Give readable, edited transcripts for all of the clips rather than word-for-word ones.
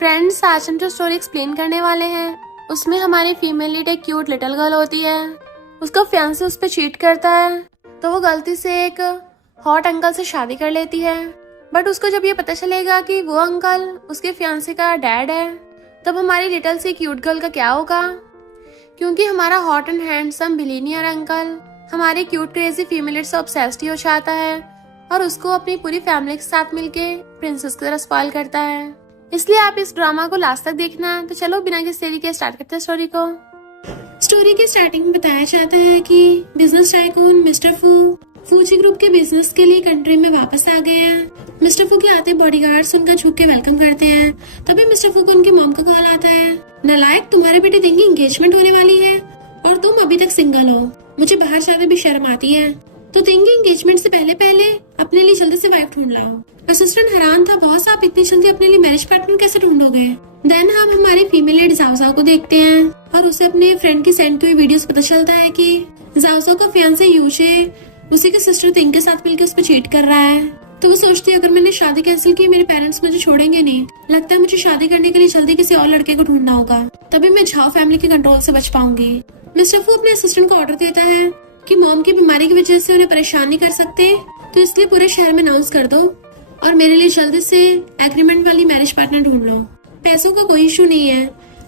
Friends, आज हम जो स्टोरी एक्सप्लेन करने वाले हैं उसमें हमारी फीमेल लीड एक क्यूट लिटिल गर्ल होती है। उसका फियांसे उस पर चीट करता है तो वो गलती से एक हॉट अंकल से शादी कर लेती है। बट उसको जब ये पता चलेगा कि वो अंकल उसके फियांसे का डैड है, तब हमारी लिटिल सी क्यूट गर्ल का क्या होगा, क्योंकि हमारा hot and handsome billionaire uncle हमारी क्यूट क्रेजी फीमेल लीड से ऑब्सेस्ड ही हो जाता है और उसको अपनी पूरी फैमिली के साथ मिलके प्रिंसेस की तरह स्पॉइल करता है। इसलिए आप इस ड्रामा को लास्ट तक देखना। तो चलो बिना किसी देरी के स्टार्ट करते हैं स्टोरी को। स्टोरी के स्टार्टिंग में बताया जाता है कि business tycoon mister Fuji group के बिजनेस के लिए कंट्री में वापस आ गए हैं। मिस्टर फू के आते बॉडीगार्ड्स उनका झुक के वेलकम करते हैं। तभी मिस्टर फू को उनकी मॉम का कॉल आता है, नालायक, तुम्हारे बेटे देंगे एंगेजमेंट होने वाली है और तुम अभी तक सिंगल हो। मुझे बाहर जाने भी शर्म आती है, तो देंगे एंगेजमेंट से पहले पहले अपने लिए जल्दी से वाइफ ढूंढ लाओ। असिस्टेंट हैरान था, बॉस आप इतनी जल्दी अपने लिए मैरिज पार्टनर कैसे ढूंढोगे। देन हम हमारी फीमेल लीड जाओ को देखते हैं और उसे अपने फ्रेंड की सेंड की हुई वीडियोस पता चलता है कि जाओ का फियांसे यूशे उसी के सिस्टर तिंग के साथ मिलकर उस पर चीट कर रहा है। तो वो सोचती है अगर मैंने शादी कैंसिल की मेरे पेरेंट्स मुझे छोड़ेंगे नहीं, लगता है मुझे शादी करने के लिए जल्दी किसी और लड़के को ढूंढना होगा, तभी मैं झाओ फैमिली के कंट्रोल से बच पाऊंगी। मिस्टर फू अपने असिस्टेंट को ऑर्डर देता है कि मॉम की बीमारी की वजह से उन्हें परेशान नहीं कर सकते, तो इसलिए पूरे शहर में अनाउंस कर दो और मेरे लिए जल्दी से एग्रीमेंट वाली मैरिज पार्टनर ढूंढ लो। पैसों का कोई इशू नहीं है।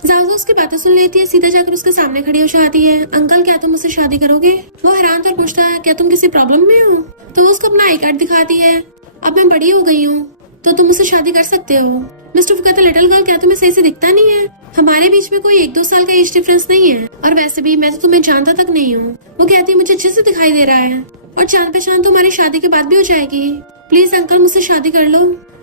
जाओ उसकी बातें सुन लेती है, सीधा जाकर उसके सामने खड़ी हो जाती है। अंकल, क्या तुम मुझसे शादी करोगे? वो हैरान था, पूछता है क्या तुम किसी प्रॉब्लम में हो? तो वो उसको अपना आई कार्ड दिखाती है। अब मैं बड़ी हो गई हूँ तो तुम मुझसे शादी कर सकते हो। मिस्टर फू कहता है, लिटिल गर्ल, क्या तुम्हें सही से दिखता नहीं है? हमारे बीच में कोई 1-2 साल का एज डिफरेंस नहीं है और वैसे भी मैं तो तुम्हें जानता तक नहीं हूँ। वो कहती है, मुझे अच्छे से दिखाई दे रहा है और जान पहचान तो हमारी शादी के बाद भी हो जाएगी। प्लीज अंकल, मुझसे शादी कर लो,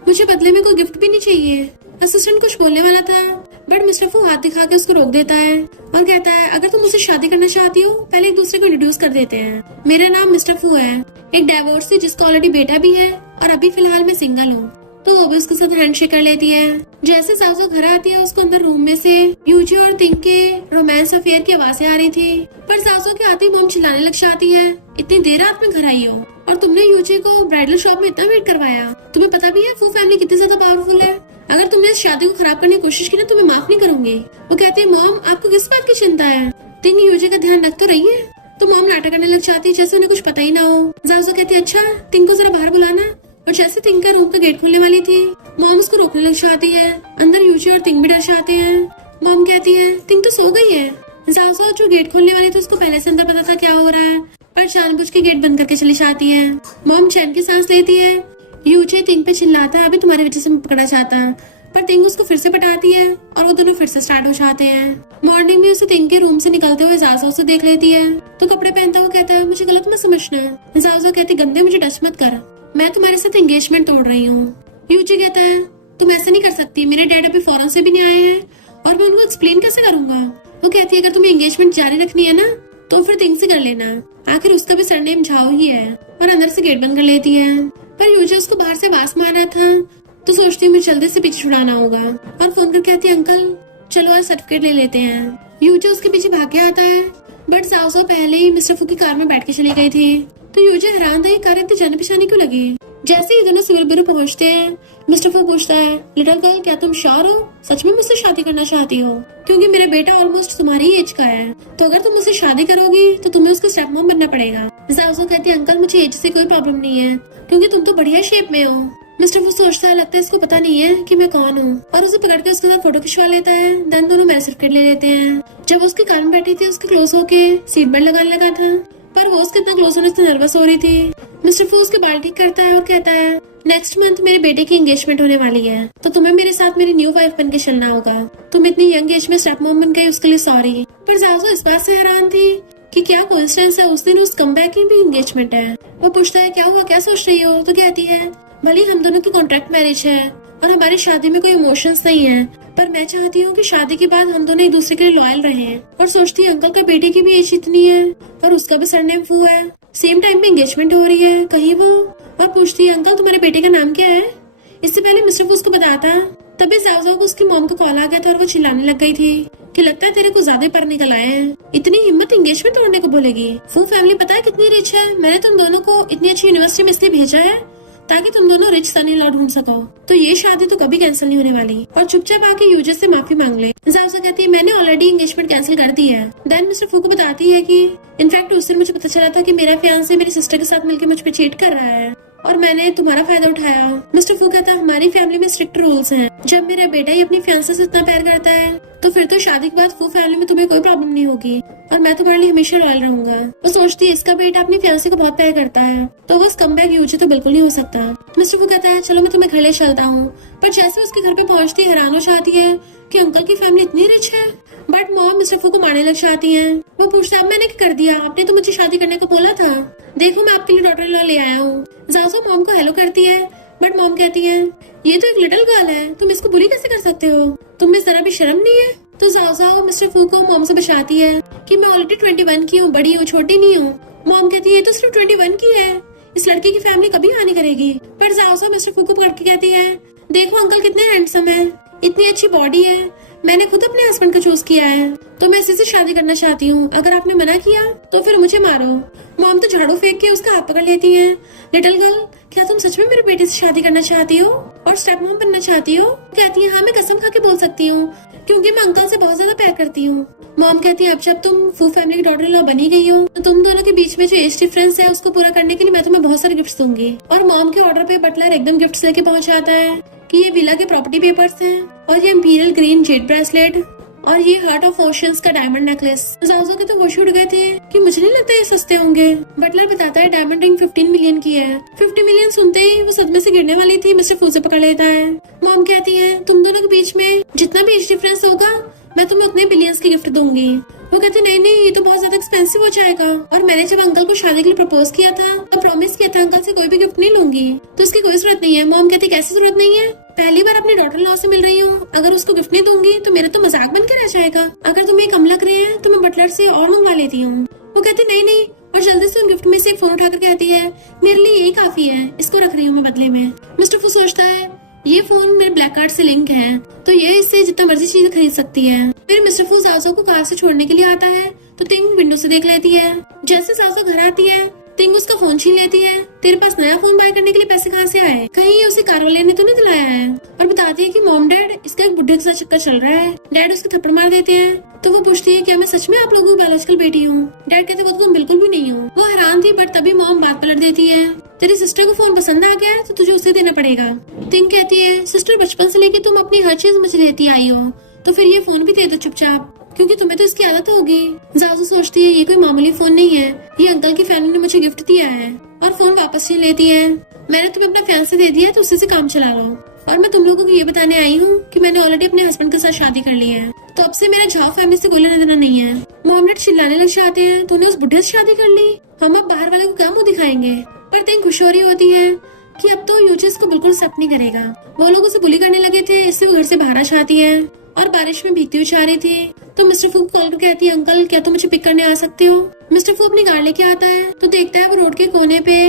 मुझे बदले में कोई गिफ्ट भी नहीं चाहिए। असिस्टेंट कुछ बोलने वाला था बट मिस्टर फू हाथ दिखा के उसको रोक देता है और कहता है, अगर तुम मुझसे शादी करना चाहती हो पहले एक दूसरे को इंट्रोड्यूस कर देते हैं। मेरा नाम मिस्टर फू है, एक डिवोर्सी जिसका ऑलरेडी बेटा भी है और अभी फिलहाल मैं सिंगल हूँ। तो वो भी उसके साथ हैंडशेक कर लेती है। जैसे सासू घर आती है उसको अंदर रूम में से यूजी और तिंग के रोमांस अफेयर की आवाजें आ रही थी, पर सासू के आती मॉम चिल्लाने लग जाती है, इतनी देर रात में घर आई हो और तुमने यूजी को ब्राइडल शॉप में इतना वेट करवाया। तुम्हें पता भी है फू फैमिली कितनी ज्यादा पावरफुल है, अगर तुमने इस शादी को खराब करने की कोशिश की ना तो मैं माफ नहीं करूंगी। वो कहती है, मॉम आपको किस बात की चिंता है, तिंग यूजी का ध्यान रख तो रही है। तो मॉम नाटक करने लग जाती है जैसे उन्हें कुछ पता ही ना हो। जाओ कहती है, अच्छा तिंग को जरा बाहर बुलाना। और जैसे तिंग का रूम का गेट खुलने वाली थी मॉम उसको रोकने लग जाती है। अंदर यूजी और तिंग भी डर जाते हैं। मॉम कहती है, तिंग तो सो गई है। जाओ जो गेट खोलने वाली थी उसको पहले से अंदर पता था क्या हो रहा है, पर जानबूझ के गेट बंद करके चली जाती है। मॉम चैन की सांस लेती है। यूजी तिंग पे चिल्लाता है, अभी तुम्हारी वजह से मैं पकड़ा जाता, पर तिंग उसको फिर से पटाती है और वो दोनों फिर से स्टार्ट हो जाते हैं। मॉर्निंग में उसे तिंग के रूम से निकलते हुए जाओ से देख लेती है तो कपड़े पहनता हुआ कहता है, मुझे गलत मत समझना। जाओ कहती, गंदे मुझे टच मत कर, मैं तुम्हारे साथ एंगेजमेंट तोड़ रही हूँ। यूजी कहता है, तुम ऐसा नहीं कर सकती, मेरे डैड अभी फॉरेन से भी नहीं आए हैं और मैं उनको एक्सप्लेन कैसे करूंगा। वो कहती है, अगर तुम्हें एंगेजमेंट जारी रखनी है ना तो फिर तिंग से कर लेना, आखिर उसका भी सरनेम झाओ ही है। और अंदर से गेट बंद कर लेती है। पर यूजी उसको बाहर से आवाज मार रहा था तो सोचती हूँ मुझे जल्दी से पीछे छुड़ाना होगा और फोन कर कहती है, अंकल चलो आज सर्टिफिकेट ले लेते हैं। यूजी उसके पीछे भाग के आता है बट जाओ पहले ही मिस्टर फू की कार में बैठ के चली गई थी। तो यूजी हैरान था, ये कार इतनी जाने पहचानी क्यों लगी। जैसे ही दोनों सिविल ब्यूरो पहुंचते हैं मिस्टर फू पूछता है, लिटिल गर्ल, क्या तुम श्योर हो, सच में मुझसे शादी करना चाहती हो? क्योंकि मेरा बेटा ऑलमोस्ट तुम्हारी एज का है, तो अगर तुम मुझसे शादी करोगी तो तुम्हें उसका स्टेप मॉम बनना पड़ेगा। जाओ कहती है, अंकल मुझे एज से कोई प्रॉब्लम नहीं है क्योंकि तुम तो बढ़िया शेप में हो। मिस्टर फू सोचता है, लगता है इसको पता नहीं है कि मैं कौन हूँ, और उसे पकड़ के उसके साथ फोटो खिंचवा लेता है। देन दोनों मैरिज सर्टिफिकेट ले लेते हैं। जब उसकी कार में बैठी थी उसके क्लोज होके सीट बेल्ट लगाने लगा था, पर वो उसके इतना क्लोज होने से नर्वस हो रही थी। मिस्टर फू उसके बाल ठीक करता है और कहता है, नेक्स्ट मंथ मेरे बेटे की एंगेजमेंट होने वाली है तो तुम्हें मेरे साथ मेरी न्यू वाइफ बन के चलना होगा। तुम इतनी यंग एज में स्टेप मॉम बन गई उसके लिए सॉरी। पर जाओ इस बात से हैरान थी कि क्या कोइंसिडेंस है, उस दिन उस कमबैक की भी एंगेजमेंट है। वो पूछता है, क्या हुआ, क्या सोच रही हो? तो कहती है, भले हम दोनों की कॉन्ट्रैक्ट मैरिज है और हमारी शादी में कोई इमोशंस नहीं है, पर मैं चाहती हूँ कि शादी के बाद हम दोनों एक दूसरे के लिए लॉयल रहें। और सोचती है, अंकल का बेटे की भी एज इतनी है और उसका भी सरनेम फू है, सेम टाइम में एंगेजमेंट हो रही है, कहीं वो। और पूछती है, अंकल तुम्हारे बेटे का नाम क्या है? इससे पहले मिस्टर फू उसको बताता, तभी जाओ को उसकी मॉम का कॉल आ गया था और वो चिल्लाने लग गई थी कि लगता है तेरे को ज्यादा पर निकल आए हैं, इतनी हिम्मत एंगेजमेंट तोड़ने को बोलेगी। फू फैमिली पता है कितनी रिच है, मैंने तुम दोनों को इतनी अच्छी यूनिवर्सिटी में इसलिए भेजा है ताकि तुम दोनों रिच सन इन लॉ ढूंढ सको। तो ये शादी तो कभी कैंसिल नहीं होने वाली और चुपचाप आके यूजे से माफी मांग ले। जाओसा कहती है मैंने ऑलरेडी एंगेजमेंट कैंसिल कर दी है। देन मिस्टर फू को बताती है कि इनफैक्ट उस दिन मुझे पता चला था कि मेरा फियांसे मेरी सिस्टर के साथ मिलकर मुझ पे चीट कर रहा है और मैंने तुम्हारा फायदा उठाया। मिस्टर फू कहता है हमारी फैमिली में स्ट्रिक्ट रूल्स हैं। जब मेरा बेटा ही अपनी फियांसे से इतना प्यार करता है तो फिर तो शादी के बाद फू फैमिली में तुम्हें कोई प्रॉब्लम नहीं होगी और मैं तुम्हारे लिए हमेशा लॉयल रहूंगा। वो सोचती है इसका बेटा अपनी फियांसे को बहुत प्यार करता है तो बस कमबैक यूजी तो बिल्कुल नहीं हो सकता। मिस्टर फू कहता है चलो मैं तुम्हें घर ले चलता हूँ, पर जैसे उसके घर पे पहुँचती हैरान हो जाती है कि अंकल की फैमिली इतनी रिच है। बट मॉम मिस्टर फू को मारने लग जाती है। वो पूछता है अब मैंने क्या कर दिया, आपने तो मुझे शादी करने को बोला था, देखो मैं आपके लिए डॉटर इन लॉ ले आया हूँ। जाओ मॉम को हेलो करती है बट मॉम कहती है ये तो एक लिटिल गर्ल है, तुम इसको बुली कैसे कर सकते हो, तुम्हें जरा भी शर्म नहीं है। तो जाओ मिस्टर फू को मॉम से बचाती है कि मैं ऑलरेडी 21 की हूँ, बड़ी हूँ, छोटी नहीं हूँ। मॉम कहती है ये तो सिर्फ 21 की है, इस लड़के की फैमिली कभी हानि करेगी। पर जाओ मिस्टर फू को पकड़ के कहती है देखो अंकल कितने हैंडसम है, इतनी अच्छी बॉडी है, मैंने खुद अपने हस्बैंड को चूज किया है तो मैं इसी से शादी करना चाहती हूँ, अगर आपने मना किया तो फिर मुझे मारो। मॉम तो झाड़ू फेंक के उसका हाथ पकड़ लेती है। लिटिल गर्ल क्या तुम सच में मेरे बेटे से शादी करना चाहती हो और स्टेप मॉम बनना चाहती हो? कहती है हाँ मैं कसम खा के बोल सकती हूँ क्योंकि मैं अंकल से बहुत ज्यादा प्यार करती हूँ। मॉम कहती है अब जब तुम फू फैमिली की डॉटर इन लॉ बनी गई हो तो तुम दोनों के बीच में जो एज डिफरेंस है उसको पूरा करने के लिए मैं तुम्हें बहुत सारे गिफ्ट्स दूंगी। और मॉम के ऑर्डर पे बटलर एकदम गिफ्ट्स लेके पहुंच आता है कि ये विला के प्रॉपर्टी पेपर्स हैं और ये इंपीरियल ग्रीन जेड ब्रेसलेट और ये हार्ट ऑफ ओशियंस का डायमंड नेकलेस। जाओ के तो होश उड़ गए थे कि मुझे नहीं लगता ये सस्ते होंगे। बटलर बताता है डायमंड रिंग 15 मिलियन की है। 50 मिलियन सुनते ही वो सदमे से गिरने वाली थी, मिस्टर फू से पकड़ लेता है। मॉम कहती है तुम दोनों के बीच में जितना भी एज डिफरेंस होगा मैं तुम्हें उतने बिलियंस की गिफ्ट दूंगी। वो कहते नहीं ये तो बहुत ज्यादा एक्सपेंसिव हो जाएगा और मैंने जब अंकल को शादी के लिए प्रपोज किया था तो प्रॉमिस किया था अंकल से कोई भी गिफ्ट नहीं लूंगी, तो इसकी कोई जरूरत नहीं है। मॉम कहती कैसी जरूरत नहीं है, पहली बार अपने डॉटर इन लॉ से मिल रही हूँ, अगर उसको गिफ्ट नहीं दूंगी तो मेरा तो मजाक बन के रह जाएगा। अगर तुम्हें कम लग रही है तो मैं बटलर से और मंगवा लेती हूँ। वो कहती नहीं और जल्दी से उन गिफ्ट में से एक फोन उठाकर कहती है मेरे लिए यही काफी है, इसको रख रही हूँ मैं बदले में। मिस्टर फू सोचता है ये फोन मेरे ब्लैक कार्ड से लिंक है तो ये इससे जितना मर्जी चीज खरीद सकती है। फिर मिस्टर फू जाओ को कार से छोड़ने के लिए आता है तो तिंग विंडो से देख लेती है। जैसे जाओ घर आती है तिंग उसका फोन छीन लेती है। तेरे पास नया फोन बाय करने के लिए पैसे कहाँ से आए, कहीं ये उसे कार वाले ने तो नहीं दिलाया है। और बताती है कि मॉम डैड इसका एक बुढ़े के साथ चक्कर चल रहा है। डैड उसको थप्पड़ मार देते हैं तो वो पूछती है क्या मैं सच में आप लोगों की बायोलॉजिकल बेटी हूँ। डैड कहते वो तो तुम बिल्कुल भी नहीं हो। वो हैरान थी बट तभी मॉम बात पलट देती है तेरी सिस्टर को फोन पसंद आ गया है तो तुझे उसे देना पड़ेगा। तिंग कहती है सिस्टर बचपन से लेके तुम अपनी हर चीज मुझे लेती आई हो तो फिर ये फोन भी दे दो चुपचाप, क्योंकि तुम्हें तो इसकी आदत होगी। जाजू सोचती है ये कोई मामूली फोन नहीं है, ये अंकल की फैमिली ने मुझे गिफ्ट दिया है और फोन वापस छीन लेती है। मैंने तुम्हें अपना फियांसे दे दिया तो उसी से काम चला लो और मैं तुम लोगों को ये बताने आई हूँ कि मैंने ऑलरेडी अपने हस्बैंड के साथ शादी कर ली है तो अब से मेरा झाओ फैमिली से कोई लेना देना नहीं है। मॉम डैड चिल्लाने लग जाते हैं तूने उस बुढ़े से शादी कर ली, हम अब बाहर वाले को क्या मुंह दिखाएंगे। पर तिंग खुश हो रही होती है कि अब तो यूजी इसको बिल्कुल एक्सेप्ट नहीं करेगा। वो लोग उसे बुली करने लगे थे इससे वो घर से बाहर आ जाती है और बारिश में भीगती हुई जा रही थी तो मिस्टर फू कॉल कर कहती है अंकल क्या तुम मुझे पिक करने आ सकते हो। मिस्टर फू अपनी कार लेके आता है तो देखता है वो रोड के कोने पे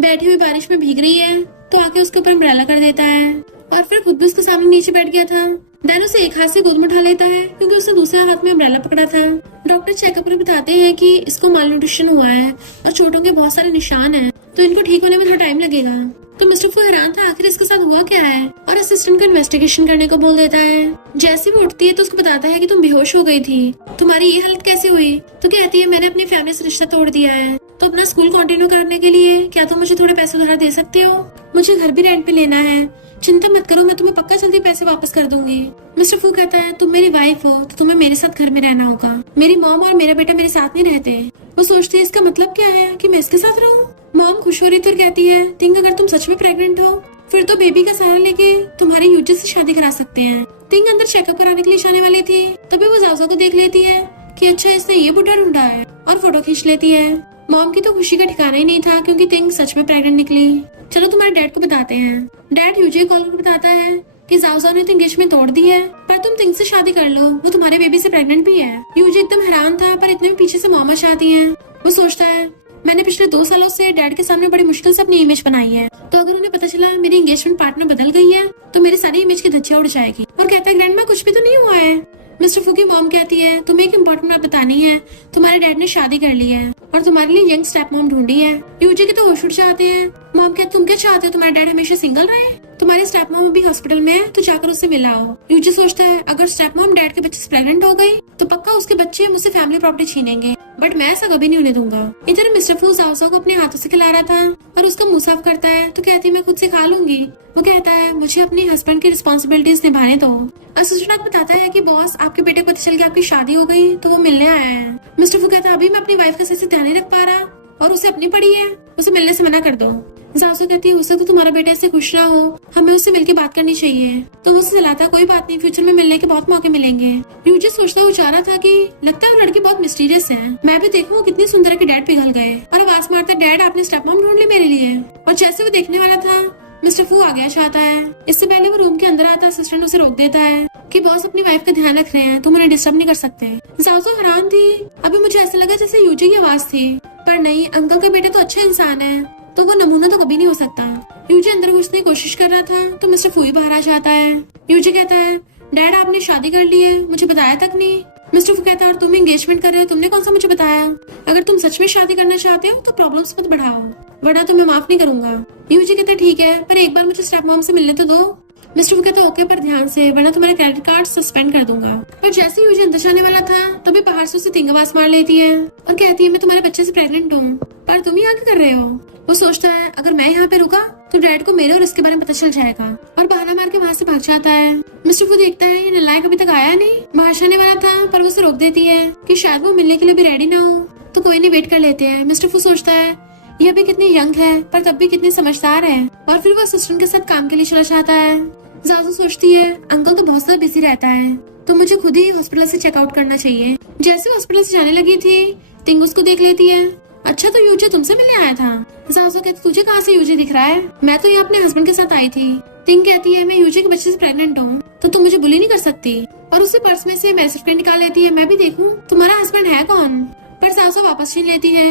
बैठी हुई बारिश में भीग रही है तो आके उसके ऊपर अम्ब्रेला कर देता है और फिर खुद भी उसके सामने नीचे बैठ गया था। देन उसे एक हाथ से गोद में उठा लेता है क्योंकि उसने दूसरे हाथ में अम्ब्रेला पकड़ा था। डॉक्टर चेकअप में बताते हैं कि इसको मालन्यूट्रिशन हुआ है और चोटों के बहुत सारे निशान हैं तो इनको ठीक होने में थोड़ा टाइम लगेगा। तो मिस्टर फू हैरान था आखिर इसके साथ हुआ क्या है और असिस्टेंट को इन्वेस्टिगेशन करने को बोल देता है। जैसे वो उठती है तो उसको बताता है कि तुम बेहोश हो गई थी, तुम्हारी ये हालत कैसे हुई। तो कहती है मैंने अपनी फैमिली से रिश्ता तोड़ दिया है तो अपना स्कूल कंटिन्यू करने के लिए क्या तुम मुझे थोड़े पैसे उधार दे सकते हो, मुझे घर भी रेंट पे लेना है, चिंता मत करो मैं तुम्हें पक्का जल्दी पैसे वापस कर दूंगी। मिस्टर फू कहता है तुम मेरी वाइफ हो तो तुम्हें मेरे साथ घर में रहना होगा, मेरी मॉम और मेरा बेटा मेरे साथ नहीं रहते। वो सोचती है इसका मतलब क्या है कि मैं इसके साथ रहूं। मॉम खुश हो रही थी और कहती है तिंग अगर तुम सच में प्रेग्नेंट हो फिर तो बेबी का सहारा लेके तुम्हारी यूजी से शादी करा सकते हैं। तिंग अंदर चेकअप कराने के लिए जाने वाली थी तभी वो जाओ को देख लेती है कि अच्छा इसने ये बुढ़ा ढूंढा है और फोटो खींच लेती है। मॉम की तो खुशी का ठिकाना ही नहीं था क्योंकि तिंग सच में प्रेग्नेंट निकली। चलो तुम्हारे डैड को बताते हैं। डैड यूजी कॉल कर बताता है कि जाओ ने तो एंगेजमेंट तोड़ दी है पर तुम तिंग से शादी कर लो, वो तुम्हारे बेबी से प्रेग्नेंट भी है। यूजी एकदम हैरान था पर इतने में पीछे से मॉम आती है। वो सोचता है मैंने पिछले 2 सालों से डैड के सामने बड़ी मुश्किल से अपनी इमेज बनाई है तो अगर उन्हें पता चला मेरी एंगेजमेंट पार्टनर बदल गई है तो मेरी सारी इमेज की धज्जियां उड़ जाएगी। और कहता है ग्रैंडमा कुछ भी तो नहीं हुआ है, मिस्टर फू की मॉम कहती है तुम्हें एक इम्पोर्टेंट बात बतानी है, तुम्हारे डैड ने शादी कर ली है और तुम्हारे लिए यंग स्टेप मॉम ढूंढी है। यूजी के तो होश उड़ जाते हैं। मॉम कहती तुम क्या चाहते हो, तुम्हारा डैड हमेशा सिंगल रहे, तुम्हारी स्टेप मॉम अभी हॉस्पिटल में है तो जाकर उससे मिला हो। यूजी सोचता है अगर स्टेप मॉम डैड के बच्चे से प्रेग्नेंट हो गई तो पक्का उसके बच्चे मुझसे फैमिली प्रॉपर्टी छीनेंगे, बट मैं ऐसा कभी नहीं होने दूंगा। इधर मिस्टर फू जाओ को अपने हाथों से खिला रहा था और उसका मुंह साफ करता है तो कहती है मैं खुद से खा लूंगी। वो कहता है मुझे अपने हस्बैंड की रिस्पॉन्सिबिलिटीज निभाने दो। असिस्टेंट बताता है कि बॉस आपके बेटे को पता चल गया आपकी शादी हो गई तो वो मिलने आया है। मिस्टर फू कहता है अभी मैं अपनी वाइफ का सही से ध्यान नहीं रख पा रहा और उसे अपनी पड़ी है, उसे मिलने से मना कर दो। जासू कहती है उससे तो तुम्हारा बेटा ऐसे खुश ना हो, हमें उससे मिलकर बात करनी चाहिए। तो वो सिलाता कोई बात नहीं, फ्यूचर में मिलने के बहुत मौके मिलेंगे। यूजी सोचता हुआ जा रहा था कि लगता है वो लड़की बहुत मिस्टीरियस है, मैं भी देखूं कितनी सुंदर है कि डैड पिघल गए और आवाज मारता डैड आपने स्टेप मॉम ढूंढ ली मेरे लिए। और जैसे वो देखने वाला था मिस्टर फू आ गया चाहता है। इससे पहले वो रूम के अंदर आता असिस्टेंट उसे रोक देता है कि बॉस अपनी वाइफ का ध्यान रख रहे हैं, तुम उन्हें डिस्टर्ब नहीं कर सकते। जासू हैरान थी, अभी मुझे ऐसा लगा जैसे यूजी की आवाज थी, पर नहीं, अंकल का बेटा तो अच्छा इंसान है तो वो नमूना तो कभी नहीं हो सकता। यूजी अंदर घुसने की कोशिश कर रहा था तो मिस्टर फू ही बाहर आ जाता है। यूजी कहता है डैड आपने शादी कर ली है, मुझे बताया तक नहीं। मिस्टर फू कहता है और तुम एंगेजमेंट कर रहे हो, तुमने कौन सा मुझे बताया। अगर तुम सच में शादी करना चाहते हो तो प्रॉब्लम्स मत बढ़ाओ, वरना तो मैं माफ नहीं करूंगा। यूजी कहता है ठीक है पर एक बार मुझे स्टेप मॉम से मिलने तो दो। मिस्टर फू कहता है ओके पर ध्यान से, वरना तुम्हारे क्रेडिट कार्ड सस्पेंड कर दूंगा। पर जैसे ही यूजी अंदर जाने वाला था तभी बाहर से उसे तिंगवास मार लेती है और कहती है मैं तुम्हारे बच्चे से प्रेग्नेंट हूँ, पर तुम यहाँ क्या कर रहे हो। वो सोचता है अगर मैं यहाँ पे रुका तो डैड को मेरे और इसके बारे में पता चल जाएगा और बहाना मार के वहाँ से भाग जाता है। मिस्टर फू देखता है ये नालायक अभी तक आया नहीं, बाहर आने वाला था पर वो उसे रोक देती है कि शायद वो मिलने के लिए भी रेडी ना हो, तो कोई नहीं वेट कर लेते हैं। मिस्टर फू सोचता है ये अभी कितनी यंग है पर तब भी कितनी समझदार है और फिर वो असिस्टेंट के साथ काम के लिए चला जाता है। जासू सोचती है अंकल तो बहुत ज्यादा बिजी रहता है तो मुझे खुद ही हॉस्पिटल से चेकआउट करना चाहिए। जैसे हॉस्पिटल से जाने लगी थी तिंग उसको देख लेती है। अच्छा तो यूजी तुमसे मिलने आया था। जासू कहती तुझे कहाँ से यूजी दिख रहा है, मैं तो यहाँ अपने हस्बैंड के साथ आई थी। तिंग कहती है मैं यूजी के बच्चे से प्रेग्नेंट हूँ तो तुम मुझे बुली नहीं कर सकती, और उसे पर्स में से मैसेज प्रिंट निकाल लेती है मैं भी देखूं तुम्हारा हस्बैंड है कौन। पर जासू वापस छीन लेती है,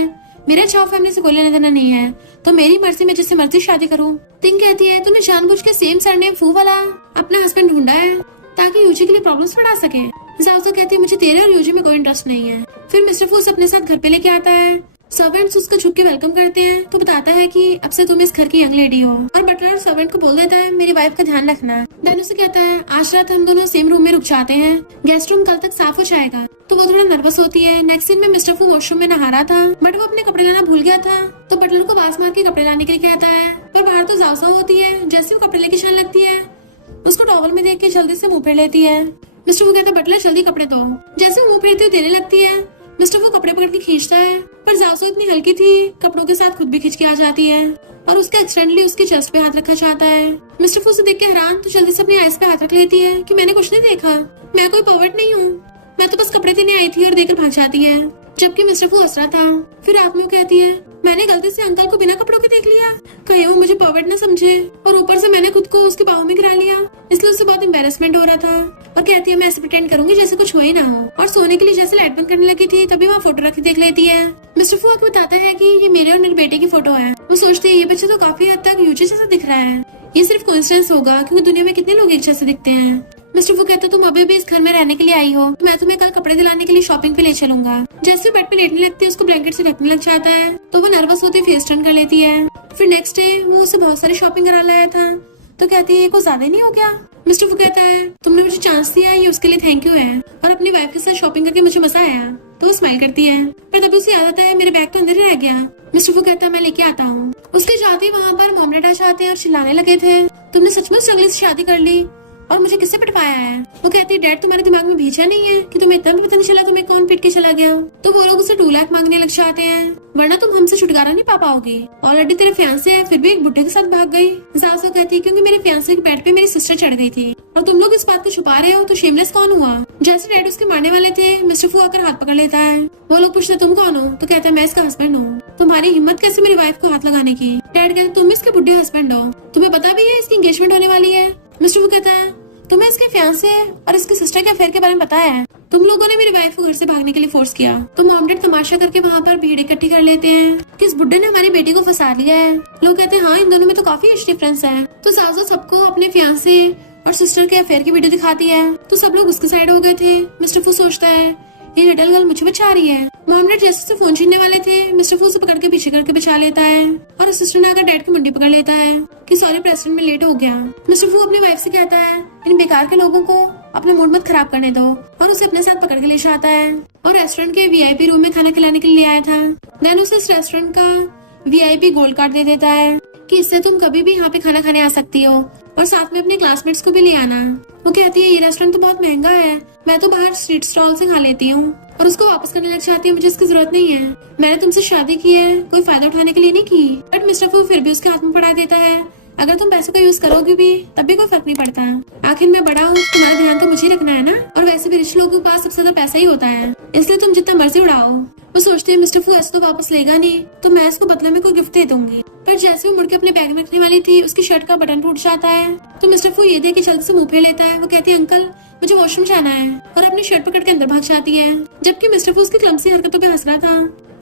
मेरा चाव फैमिली से कोई लेना देना नहीं है तो मेरी मर्जी में जिससे मर्जी शादी करूँ। तिंग कहती है तूने जानबूझ के सेम सरनेम फू वाला अपना हस्बैंड ढूंढा है ताकि यूजी के लिए प्रॉब्लम्स बढ़ा सके। जासू कहती है मुझे तेरे और यूजी में कोई इंटरेस्ट नहीं है। फिर मिस्टर फू अपने साथ घर पे लेके आता है। सर्वेंट्स उसका झुक के वेलकम करते हैं तो बताता है कि अब से तुम इस घर की यंग लेडी हो, और बटलर सर्वेंट को बोल देता है मेरी वाइफ का ध्यान रखना। डैन उसे कहता है आज रात हम दोनों सेम रूम में रुक जाते हैं, गेस्ट रूम कल तक साफ हो जाएगा। तो वो थोड़ा नर्वस होती है। नेक्स्ट सीन में मिस्टर फू वॉशरूम में नहा रहा था बट वो अपने कपड़े लाना भूल गया था तो बटलर को आवाज मार के कपड़े लाने के लिए कहता है, पर बाहर तो जासू होती है। जैसे वो कपड़े लेके चलने लगती है उसको टॉवल में देख के जल्दी से मुंह फेर लेती है। मिस्टर फू कहता है बटलर जल्दी कपड़े दो। जैसे वो मुंह फेरते हुए देने लगती है मिस्टर वो कपड़े पकड़ के खींचता है पर जासू इतनी हल्की थी कपड़ों के साथ खुद भी खींच के आ जाती है और उसका एक्सीडेंटली उसके चेस्ट पे हाथ रखा चाहता है। मिस्टर फू से देख के हैरान तो जल्दी से अपनी आइस पे हाथ रख लेती है कि मैंने कुछ नहीं देखा, मैं कोई पर्वर्ट नहीं हूँ, मैं तो बस कपड़े देने आई थी और देकर भाग जाती है। जबकि मिस्टर फू हंस रहा था। फिर रात में वो कहती है मैंने गलती से अंकल को बिना कपड़ों के देख लिया, कहीं वो मुझे पर्वर्ट न समझे, और ऊपर से मैंने खुद को उसके बाहों में गिरा लिया, इसलिए उससे बहुत एम्बेरसमेंट हो रहा था। और कहती है मैं ऐसे प्रिटेंड करूंगी जैसे कुछ हुआ ही ना हो, और सोने के लिए जैसे लाइट बंद करने लगी थी तभी वहाँ फोटो रखी देख लेती है। मिस्टर फू आके बताता है कि ये मेरे और मेरे बेटे की फोटो है। वो सोचती है ये बच्चा तो काफी हद तक यूजी जैसा दिख रहा है, ये सिर्फ कोइंसिडेंस होगा क्योंकि दुनिया में कितने लोग एक जैसे दिखते हैं। मिस्टर फू कहता तुम अभी भी इस घर में रहने के लिए आई हो, मैं तुम्हें कल कपड़े दिलाने के लिए शॉपिंग पे ले चलूंगा। जैसे बेड पे लेटने लगती है उसको ब्लैंकेट से ढकने लग जाता है तो वो नर्वस होती फेस टर्न कर लेती है। फिर नेक्स्ट डे वो उसे बहुत सारी शॉपिंग करा लाया था तो कहती है कुछ ज्यादा नहीं हो गया। मिस्टर फू कहता है तुमने मुझे चांस दिया ये उसके लिए थैंक यू है, और अपनी वाइफ के साथ शॉपिंग करके मुझे मजा आया। तो वो स्माइल करती है पर तभी उसे याद आता है मेरे बैग तो अंदर ही रह गया। मिस्टर फू कहता है मैं लेके आता हूँ। उसके जाते ही वहाँ पर मॉम डैड आ जाते हैं और चिल्लाने लगे थे तुमने सचमुच जंगली से शादी कर ली और मुझे किससे पिटवाया है। वो कहती है डैड तुम्हारे दिमाग में भेजा नहीं है कि तुम्हें इतना भी पता नहीं चला तुम्हें कौन पीट के चला गया। तो वो लोग उसे 2 लाख मांगने लग जाते हैं वरना तुम हमसे छुटकारा नहीं पा पाओगे, ऑलरेडी तेरे फियांसे है फिर भी एक बुड्ढे के साथ भाग गई। जासू कहती है क्योंकि मेरे फियांसे के बेड पे मेरी सिस्टर चढ़ गई थी और तुम लोग इस बात को छुपा रहे हो तो शेमलेस कौन हुआ। जैसे डैड उसके मारने वाले थे मिस्टर फू आकर हाथ पकड़ लेता है। वो लोग पूछते तुम कौन हो तो कहता है मैं इसका हस्बैंड हूँ, तुम्हारी हिम्मत कैसे मेरी वाइफ को हाथ लगाने की। डैड कहते तुम इसके बुढ़े हस्बैंड हो, तुम्हें पता भी है इसकी एंगेजमेंट होने वाली है। मिस्टर फू कहता है तुम्हें इसके फियांसे और इसके सिस्टर के अफेयर के बारे में पता है, तुम लोगों ने मेरी वाइफ को घर से भागने के लिए फोर्स किया। तो मॉम डैड तमाशा करके वहाँ पर भीड़ इकट्ठी कर लेते हैं कि इस बुड्ढे ने हमारी बेटी को फंसा लिया है। लोग कहते हैं हाँ इन दोनों में तो काफी एज डिफरेंस है। तो जासू सबको अपने फियांसे और सिस्टर के अफेयर की वीडियो दिखाती है तो सब लोग उसके साइड हो गए थे। मिस्टर फू सोचता है ये लिटिल गर्ल मुझे बचा रही है। मॉम डैड जैसे से फोन छीनने वाले थे, मिस्टर फू उसे पकड़ के पीछे करके बचा लेता है और सिस्टर ने आकर डैड की मुंडी पकड़ लेता है कि सॉरी प्रेसिडेंट में लेट हो गया। मिस्टर फू अपनी वाइफ से कहता है इन बेकार के लोगों को अपना मूड मत खराब करने दो और उसे अपने साथ पकड़ के ले जाता है और रेस्टोरेंट के वीआईपी रूम में खाना खिलाने के लिए आया था। देन उसे इस रेस्टोरेंट का वीआईपी गोल्ड कार्ड दे देता है कि इससे तुम कभी भी यहाँ पे खाना खाने आ सकती हो और साथ में अपने क्लासमेट्स को भी ले आना। वो कहती है ये रेस्टोरेंट तो बहुत महंगा है, मैं तो बाहर स्ट्रीट स्टॉल से खा लेती हूँ और उसको वापस करने लग जाती है, मुझे इसकी जरूरत नहीं है, मैंने तुमसे शादी की है कोई फायदा उठाने के लिए नहीं की। बट मिस्टर फू फिर भी उसके हाथ में पड़ा देता है अगर तुम पैसों का यूज करोगे भी तब भी कोई फर्क नहीं पड़ता, आखिर मैं बड़ा हूँ तुम्हारा ध्यान तो मुझे रखना है ना, और वैसे भी रिच लोगों के पास सबसे ज्यादा पैसा ही होता है इसलिए तुम जितना मर्जी उड़ाओ। वो सोचती है मिस्टर फू ऐसे तो वापस लेगा नहीं तो मैं इसको बदले में कोई गिफ्ट दे दूंगी। पर जैसे वो मुड़ के अपने बैग में रखने वाली थी उसकी शर्ट का बटन टूट जाता है तो मिस्टर फू ये देख के जल्दी से मुंह फेर लेता है। वो कहती है अंकल मुझे वॉशरूम जाना है और अपनी शर्ट पकड़ के अंदर भाग जाती है, जबकि मिस्टर फू उसकी क्लमसी हरकतों पे हंस रहा था।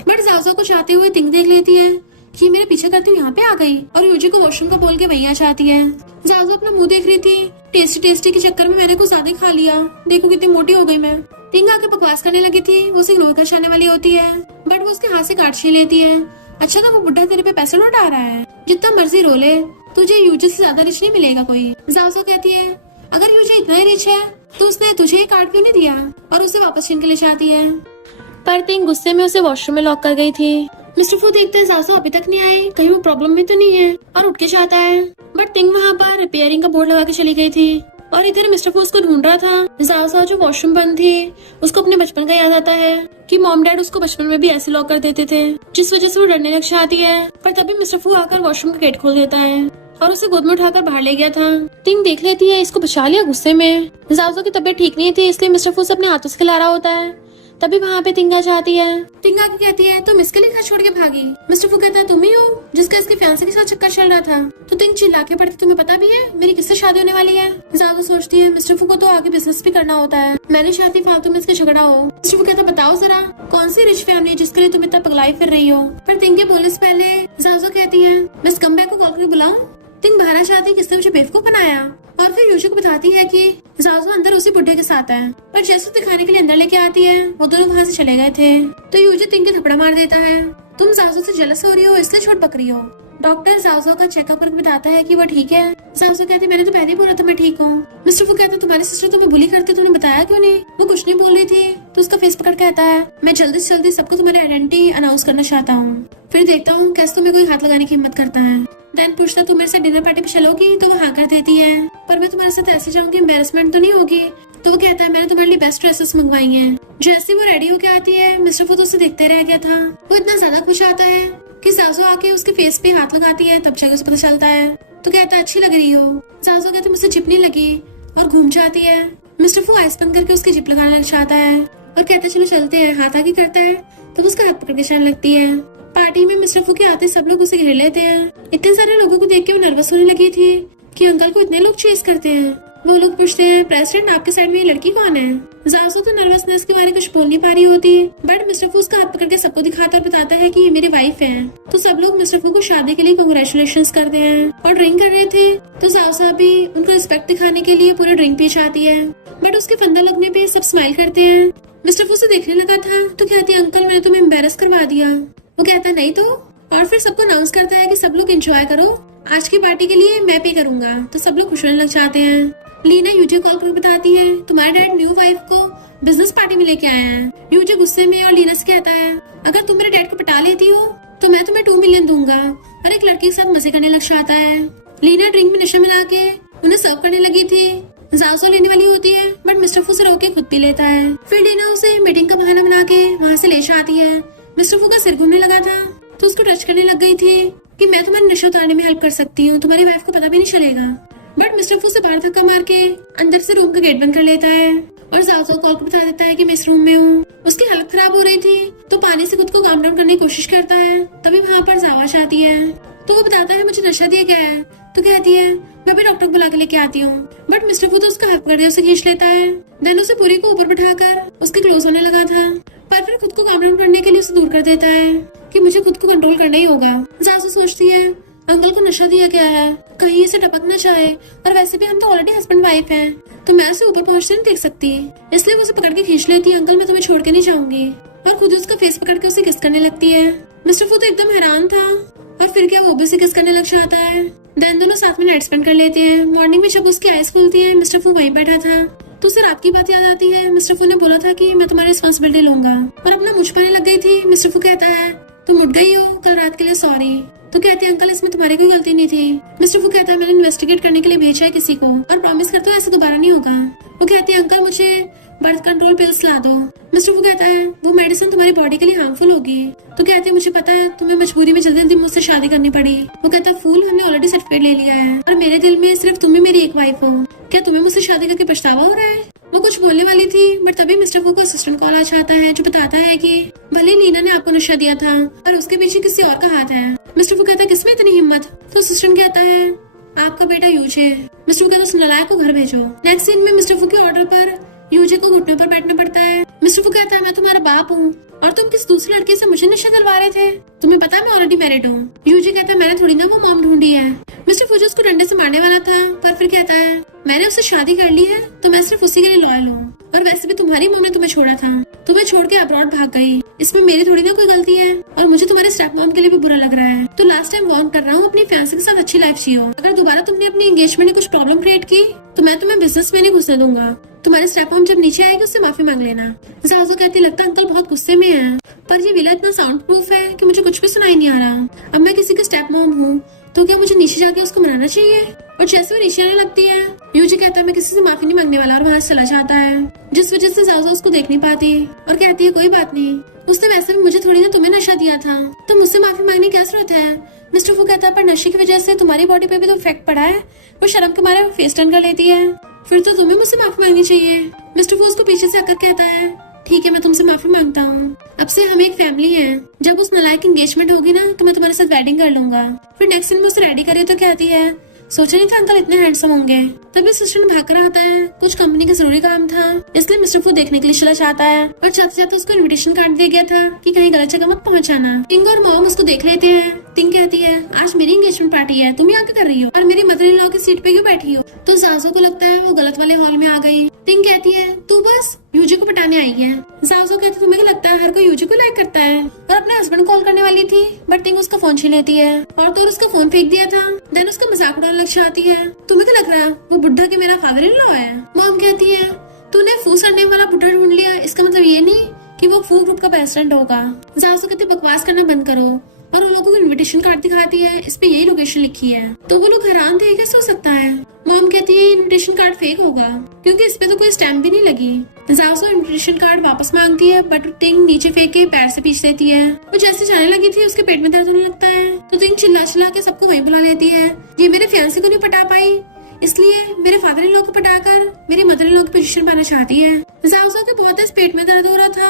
बट जाओ को जाते हुए तिंग देख लेती है कि मेरे पीछे करते हुए यहाँ पे आ गई और यूजी को वॉशरूम का बोल के वहीं आ जाती है। जाओ अपना मुंह देख रही थी, टेस्टी के चक्कर में मैंने कुछ ज्यादा खा लिया, देखो कितनी मोटी हो गई मैं। टिंग आके बकवास करने लगी थी, वो उसे इग्नोर कर जाने वाली होती है बट वो उसके हाथ से काट छीन लेती है। अच्छा तो वो बुढ़ा तेरे पे पैसा लौटा रहा है, जितना मर्जी रो ले तुझे यूजी से ज्यादा रिच नहीं मिलेगा कोई। जाओ कहती है अगर यूजी इतना ही रिच है तो उसने तुझे ये कार्ड क्यों नहीं दिया और उसे वापस छीन के ले जाती है। पर टिंग गुस्से में उसे वॉशरूम में लॉक कर गई थी। मिस्टर फू देखते हैं जासो अभी तक नहीं आए, कहीं वो प्रॉब्लम में तो नहीं है और उठ के जाता है। बट टिंग वहाँ पर रिपेयरिंग का बोर्ड लगा के चली गई थी और इधर मिस्टर फू उसको ढूंढ रहा था। जासो जो वॉशरूम बंद थी उसको अपने बचपन का याद आता है कि मॉम डैड उसको बचपन में भी ऐसे लॉक कर देते थे जिस वजह से वो डरने लग जाती है। पर तभी मिस्टर फू आकर वॉशरूम का गेट खोल देता है और उसे गोद में उठाकर बाहर ले गया था। टिंग देख लेती है इसको बचा लिया गुस्से में। जासो की तबीयत ठीक नहीं थी इसलिए मिस्टर फू से अपने हाथों से खिला रहा होता है, तभी वहाँ पे टिंग आ जाती है। टिंग आके कहती है तुम इसके लिए घर छोड़ के भागी। मिस्टर फू कहता है तुम ही हो जिसका इसके फियांसे के साथ चक्कर चल रहा था। तो टिंग चिल्ला के पड़ती तुम्हें पता भी है मेरी किससे शादी होने वाली है। ज्यादा सोचती है मिस्टर फू को तो आगे बिजनेस भी करना होता है, मैंने शादी फालतू में इसके झगड़ा हो। मिस्टर फू कहता बताओ जरा कौन सी रिच फैमिली जिसके लिए तुम इतना पगलाई फिर रही हो। पर टिंग के बोलने से पहले जाजो कहती है मैं स्कम्बैग को कॉल करके बुलाऊं। टिंग बाहर आ जाती है किसने मुझे बेवकूफ बनाया और फिर यूजी को बताती है कि जाजो अंदर उसी बुड्ढे के साथ है। पर जैसे दिखाने के लिए अंदर लेके आती है वो दोनों वहाँ से चले गए थे तो यूजी टिंग के थपड़ा मार देता है तुम जाजो से जेलस हो रही हो इसलिए छोड़ पक रही हो। डॉक्टर जाजो का चेकअप करके बताता है कि वो ठीक है। जाजो कहती मैंने तो पहले ही बोला था मैं ठीक हूँ। मिस्टर फू कहता तुम्हारी सिस्टर तुम्हें बुली करती तुमने बताया क्यों नहीं। वो कुछ नहीं बोल रही थी तो उसका फेस पकड़ कहता है मैं जल्दी से जल्दी सबको तुम्हारी आइडेंटिटी अनाउंस करना चाहता हूँ, फिर देखता हूँ कैसे तुम्हें कोई हाथ लगाने की हिम्मत करता है। देन पूछता तुम मेरे से डिनर पार्टी पे चलोगी तो वो हाँ कर देती है, पर मैं तुम्हारे साथ ऐसे जाऊंगी एम्बेरसमेंट तो नहीं होगी। तो वो कहता है मैंने तुम्हारे लिए बेस्ट ड्रेसेस मंगवाई हैं। जैसे वो रेडी होके आती है मिस्टर फू तो उसे देखते रह गया था। वो इतना ज्यादा खुश आता है कि साजो आके उसके फेस पे हाथ लगाती है तब जाके उसे पता चलता है। तो कहता है अच्छी लग रही हो। साजो कहती मुझसे जिप नहीं लगी और घूम जाती है। मिस्टर फू आइस बंद करके उसकी जिप लगाने लग जाता है और कहता है चलो चलते हैं। हाथ आगे करता है तो उसका हाथ पकड़ के चलने लगती है। पार्टी में मिस्टर फू के आते सब लोग उसे घेर लेते हैं। इतने सारे लोगों को देख के वो नर्वस होने लगी थी कि अंकल को इतने लोग चेस करते हैं। वो लोग पूछते हैं प्रेसिडेंट आपके साइड में ये लड़की कौन है। जासो तो नर्वसनेस के बारे में कुछ बोल नहीं पा रही होती बट मिस्टर फू उसका हाथ पकड़ के सबको दिखाता और बताता है कि ये मेरी वाइफ है। तो सब लोग मिस्टर फू को शादी के लिए कांग्रेचुलेशंस करते हैं और ड्रिंक कर रहे थे तो जासो भी उनको रिस्पेक्ट दिखाने के लिए पूरा ड्रिंक पी जाती है बट उसके फंदा लगने पे सब स्माइल करते हैं। मिस्टर फू से देखने लगा था तो कहती है अंकल मैंने तुम्हें एम्बेरस करवा दिया। वो कहता नहीं तो, और फिर सबको अनाउंस करता है कि सब लोग एंजॉय करो, आज की पार्टी के लिए मैं पे करूंगा। तो सब लोग खुश होने लग जाते हैं। लीना यूजी कॉल करके बताती है तुम्हारे डैड न्यू वाइफ को बिजनेस पार्टी में लेके आए हैं। यूजी गुस्से में और लीना से कहता है अगर तुम मेरे डैड को पटा लेती हो तो मैं तुम्हें 2 मिलियन दूंगा और एक लड़के के साथ मजे करने लग जाता है। लीना ड्रिंक में नशा मिला के उन्हें सर्व करने लगी थी। जासो लेने वाली होती है बट मिस्टर फू से रोक के खुद पी लेता है। फिर लीना उसे मीटिंग का बहाना बना के वहाँ से ले जाती है। मिस्टर फू का सिर घूमने लगा था तो उसको टच करने लग गई थी कि मैं तुम्हारे नशा उतारने में हेल्प कर सकती हूँ, तुम्हारी वाइफ को पता भी नहीं चलेगा। बट मिस्टर फू से बाहर धक्का मार के अंदर से रूम का गेट बंद कर लेता है और जाओ कॉल को बता देता है कि मैं इस रूम में हूँ। उसकी हालत खराब हो रही थी तो पानी से खुद को काम डाउन करने की कोशिश करता है। तभी वहाँ पर जावाश आती है तो वो बताता है मुझे नशा दिया गया है। तो कहती है मैं भी डॉक्टर को बुला के लेके आती हूँ। बट मिस्टर फू तो उसका हाथ पकड़ के उसे खींच लेता है। देन उसे पूरी को ऊपर बिठाकर उसके क्लोज होने लगा था पर फिर खुद को काम डाउन करने के लिए उसे दूर कर देता है कि मुझे खुद को कंट्रोल करना ही होगा। जासू सोचती है अंकल को नशा दिया गया है, कहीं इसे टपक न जाए, और वैसे भी हम तो ऑलरेडी हस्बैंड वाइफ हैं, तो मैं उसे ऊपर पहुंचते नहीं देख सकती, इसलिए वो उसे पकड़ के खींच लेती है, अंकल मैं तुम्हें छोड़ के नहीं जाऊंगी, और खुद उसका फेस पकड़ के उसे किस करने लगती है। मिस्टर फू तो एकदम हैरान था, और फिर क्या वो भी उसे किस करने लग जाता है। देन दोनों साथ में नाइट स्पेंड कर लेते हैं। मॉर्निंग में जब उसकी आईज खुलती है, मिस्टर फू वहीं बैठा था, तो उसे रात की बात याद आती है। मिस्टर फू ने बोला था कि मैं तुम्हारी रिस्पॉन्सिबिलिटी लूंगा, और अपना मुझ पर लग गई थी। मिस्टर फू कहता है तुम उठ गई हो, कल रात के लिए सॉरी। तो कहती है अंकल इसमें तुम्हारी कोई गलती नहीं थी। मिस्टर फू कहता है मैंने इन्वेस्टिगेट करने के लिए भेजा है किसी को, और प्रॉमिस करता हूँ ऐसा दोबारा नहीं होगा। वो कहती है अंकल मुझे बर्थ कंट्रोल पिल्स ला दो। मिस्टर फू कहता है वो मेडिसिन तुम्हारी बॉडी के लिए हार्मफुल होगी। तो कहते हैं मुझे पता है, तुम्हें मजबूरी में जल्दी जल्दी मुझसे शादी करनी पड़ी। वो कहता है फूल हमने ऑलरेडी सर्टिफिकेट ले लिया है, और मेरे दिल में सिर्फ तुम ही मेरी एक वाइफ हो, क्या तुम्हें मुझसे शादी करके पछतावा हो रहा है। वो कुछ बोलने वाली थी, बट तभी मिस्टर फू को असिस्टेंट कॉल आ जाता है, जो बताता है कि भले लीना ने आपको नशा दिया था, पर उसके पीछे किसी और का हाथ है। मिस्टर फू कहता है किसमें इतनी हिम्मत। तो असिस्टेंट कहता है आपका बेटा यूजे। मिस्टर फू कहता है उस नालायक को घर भेजो। नेक्स्ट सीन में मिस्टर फू के ऑर्डर पर यूजे को घुटनों पर बैठना पड़ता है। मिस्टर फू कहता है मैं तुम्हारा बाप हूँ, और तुम किस दूसरी लड़की से मुझे नशा दिलवा रहे थे, तुम्हें पता है मैं ऑलरेडी मैरिड हूँ। यूजे कहता है मैंने थोड़ी ना वो मॉम ढूंढी है। मिस्टर फू जो उसको डंडे से मारने वाला था, पर फिर कहता है मैंने उससे शादी कर ली है, तो मैं सिर्फ उसी के लिए लॉयल हूँ, और वैसे भी तुम्हारी मॉम ने तुम्हें छोड़ा था, तुम्हें छोड़ के अब्रॉड भाग गई, इसमें मेरी थोड़ी ना कोई गलती है, और मुझे तुम्हारे स्टेप मॉम के लिए भी बुरा लग रहा है। तो लास्ट टाइम वार्न कर रहा हूँ अपनी फैंसी के साथ अच्छी लाइफ जियो, अगर दोबारा तुमने अपनी एंगेजमेंट में कुछ प्रॉब्लम क्रिएट की तो मैं तुम्हें बिजनेस में नहीं घुसने दूंगा। तुम्हारे स्टेप मॉम जब नीचे आएगी उससे माफी मांग लेना। जाजू कहती लगता अंकल बहुत गुस्से में है, पर ये विला इतना साउंड प्रूफ है कि मुझे कुछ भी सुनाई नहीं आ रहा। अब मैं किसी का स्टेप मॉम हूँ, तो क्या मुझे नीचे जाके उसको मनाना चाहिए। और जैसे वो नीचे आने लगती है, यूजी कहता है मैं किसी से माफी नहीं मांगने वाला, और वहाँ से चला जाता है, जिस वजह से जाजू उसको देख नहीं पाती, और कहती है कोई बात नहीं, उसने वैसे भी मुझे थोड़ी ना तुम्हें नशा दिया था, तो मुझसे माफी मांगने की क्या जरूरत है। मिस्टर फू कहता है पर नशे की वजह से तुम्हारी बॉडी पे भी तो इफेक्ट पड़ा है। वो शर्म के मारे फेस टर्न कर लेती है, फिर तो तुम्हें मुझसे माफी मांगनी चाहिए। मिस्टर फू उसको पीछे से आकर कहता है ठीक है मैं तुमसे माफी मांगता हूँ, अब से हम एक फैमिली है, जब उस नालायक एंगेजमेंट होगी ना तो मैं तुम्हारे साथ वेडिंग कर लूंगा। फिर नेक्स्ट दिन में उसे रेडी करे तो कहती है सोचा नहीं था अंकल इतने हैंडसम होंगे। तभी सिस्टर भाग कर आता है, कुछ कंपनी का जरूरी काम था, इसलिए मिस्टर फू देखने के लिए चला जाता है, और जाते जाते उसको इनविटेशन कार्ड दे गया था कि कहीं गलत जगह मत पहुंचाना। टिंग और मॉम उसको देख लेते हैं। टिंग कहती है आज मेरी एंगेजमेंट पार्टी है, तुम यहाँ क्या कर रही हो, और मेरी मदर इन लॉ की सीट पे क्यों बैठी हो। तो जाजो को लगता है वो गलत वाले हॉल में आ गई। टिंग कहती है तू बस यूजी को पटाने आई है। जाजो कहती है तुम्हें क्या लगता है हर कोई यूजी को लाइक करता है, और अपने हस्बैंड कॉल करने वाली थी, बट टिंग उसका फोन छीन लेती है, और तो उसका फोन फेंक दिया था। देन उसका मजाक उड़ाने लग जाती है, तुम्हें क्या लग रहा है वो बुढ़ा के मेरा फादर इन लॉ है। मॉम कहती है तूने फू सरनेम वाला बुढ़ा ढूंढ लिया, इसका मतलब ये नहीं कि वो फू ग्रुप का प्रेसिडेंट होगा। जाजो कहती बकवास करना बंद करो, और उन लोगों को इनविटेशन कार्ड दिखाती है, इस पे यही लोकेशन लिखी है। तो वो लोग हैरान थे कैसे हो सकता है। मॉम कहती है इनविटेशन कार्ड फेक होगा, क्योंकि इस पे तो कोई स्टैम्प भी नहीं लगी। जाओ इनविटेशन कार्ड वापस मांगती है, बट टिंग नीचे फेंक के पैर से पीछ देती है। वो जैसे जाने लगी थी उसके पेट में दर्द होने लगता है, तो टिंग चिल्ला चिल्ला के सबको वहीं बुला लेती है। ये मेरे फियांसे को नहीं पटा पाई, इसलिए मेरे फादर इन लॉ को पटाकर मेरी मदर इन लॉ की पोजीशन पाना चाहती है। जाओ के बहुत इस पेट में दर्द हो रहा था,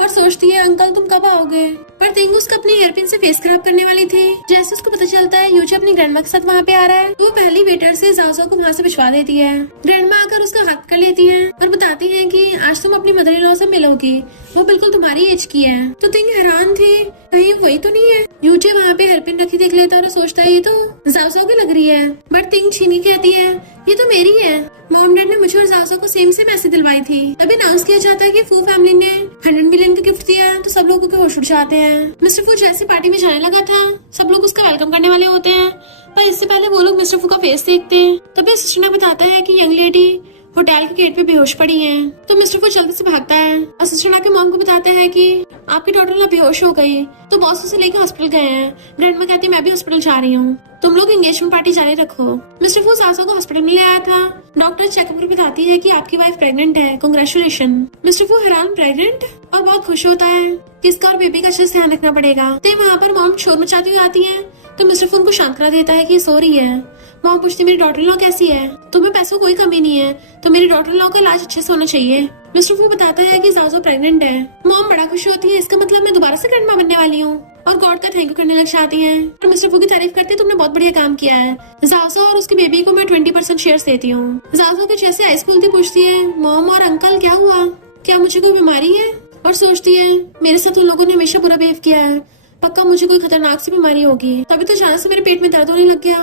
और सोचती है अंकल तुम कब आओगे, पर टिंग उसको अपनी हेयरपिन से फेस खराब करने वाली थी। जैसे उसको पता चलता है यूजी अपनी ग्रैंडमा के साथ वहाँ पे आ रहा है, तो वो पहली वेटर से जाओ को वहाँ से भिजवा देती है। ग्रैंडमा आकर उसका हाथ कर लेती है, और बताती है कि आज तुम अपनी मदर इन लॉ से मिलोगी, वो बिल्कुल तुम्हारी एज की है। तो टिंग हैरान थी कहीं वही तो नहीं है। यूजी वहाँ पे हेयरपिन रखी देख लेता है, और सोचता है ये तो जाओ की लग रही है, बट टिंग छीनी कहती है ये तो मेरी है। मॉम डैड ने मुझे और जाओ को सेम ऐसे दिलवाई थी। तभी अनाउंस किया जाता है कि फू फैमिली ने 100 मिलियन का गिफ्ट दिया है, तो सब लोगों के होश उड़ जाते हैं। मिस्टर फू जैसे पार्टी में जाने लगा था, सब लोग उसका वेलकम करने वाले होते हैं, पर इससे पहले वो लोग मिस्टर फू का फेस देखते हैं। तभी असिस्टेंट बताता है कि यंग लेडी होटल के गेट पे बेहोश पड़ी है। तो मिस्टर फू जल्दी से भागता है। असिस्टेंट आके मॉम को बताता है कि आपकी डॉटर ना बेहोश हो गई, तो बॉस उसे लेकर हॉस्पिटल गए हैं। ग्रैंडमा कहती है मैं भी हॉस्पिटल जा रही हूँ, तुम लोग एंगेजमेंट पार्टी जारी रखो। मिस्टर फू सासू को हॉस्पिटल में ले आया था। डॉक्टर चेकअप पर बताती है कि आपकी वाइफ प्रेग्नेंट है, कांग्रेचुलेशन। मिस्टर फू हैरान प्रेग्नेंट, और बहुत खुश होता है कि इसका और बेबी का अच्छे से ध्यान रखना पड़ेगा। तो वहाँ पर मॉम शोर मचाती हुई आती है, तो मिस्टर फू उनको शांत करा देता है कि सो रही है। मॉम पूछती मेरी डॉटर इन लॉ कैसी है, तुम्हें पैसों कोई कमी नहीं है, तो मेरी डॉटर इन लॉ का इलाज अच्छे से होना चाहिए। मिस्टर फू बताता है कि जाजो प्रेग्नेंट है। मॉम बड़ा खुश होती है, इसका मतलब मैं दोबारा से ग्रैंडमा बनने वाली हूँ, और गॉड का थैंक यू करने लग जाती है। और मिस्टर फू की तारीफ करती है तुमने बहुत बढ़िया काम किया है। जाजो और उसके बेबी को मैं 20% शेयर्स देती हूँ। जाजो के जैसे आइस खुलती पूछती है मॉम और अंकल क्या हुआ, क्या मुझे कोई बीमारी है, और सोचती है मेरे साथ उन लोगों ने हमेशा बुरा बिहेव किया है, पक्का मुझे कोई खतरनाक सी बीमारी होगी, तभी तो अचानक से मेरे पेट में दर्द होने लग गया।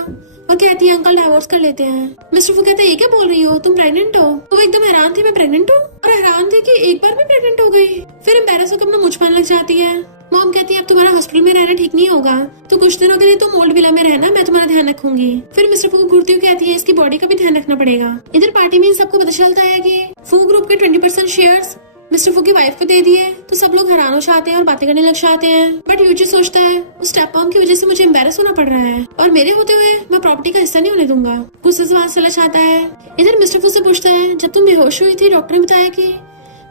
और कहती है अंकल डाइवोर्स कर लेते हैं। मिस्टर फू कहता है ये क्या बोल रही हो, तुम प्रेग्नेंट हो? तो वो एकदम हैरान थी मैं प्रेग्नेंट हूँ, और हैरान थी कि एक बार में प्रेग्नेंट हो गई। फिर एम्बैरस होकर अपना मुझ पाने लग जाती है। मॉम कहती है अब तुम्हारा हॉस्पिटल में रहना ठीक नहीं होगा, तो कुछ दिनों के लिए तुम ओल्ड विला में रहना, मैं तुम्हारा ध्यान रखूंगी। फिर मिस्टर फू को घूरती हुई कहती है इसकी बॉडी का भी ध्यान रखना पड़ेगा। इधर पार्टी में इन सबको पता चलता है कि फू ग्रुप के 20% शेयर्स मिस्टर फू की वाइफ को दे दिए, तो सब लोग हैरान हो जाते हैं और बातें करने लग जाते हैं। बट यूजी सोचता है उस स्टेप मॉम की वजह से मुझे एम्बैरस होना पड़ रहा है, और मेरे होते हुए मैं प्रॉपर्टी का हिस्सा नहीं होने दूंगा। गुस्से से वहां चला जाता है। इधर मिस्टर फू से पूछता है जब तुम बेहोश हुई थी डॉक्टर ने बताया कि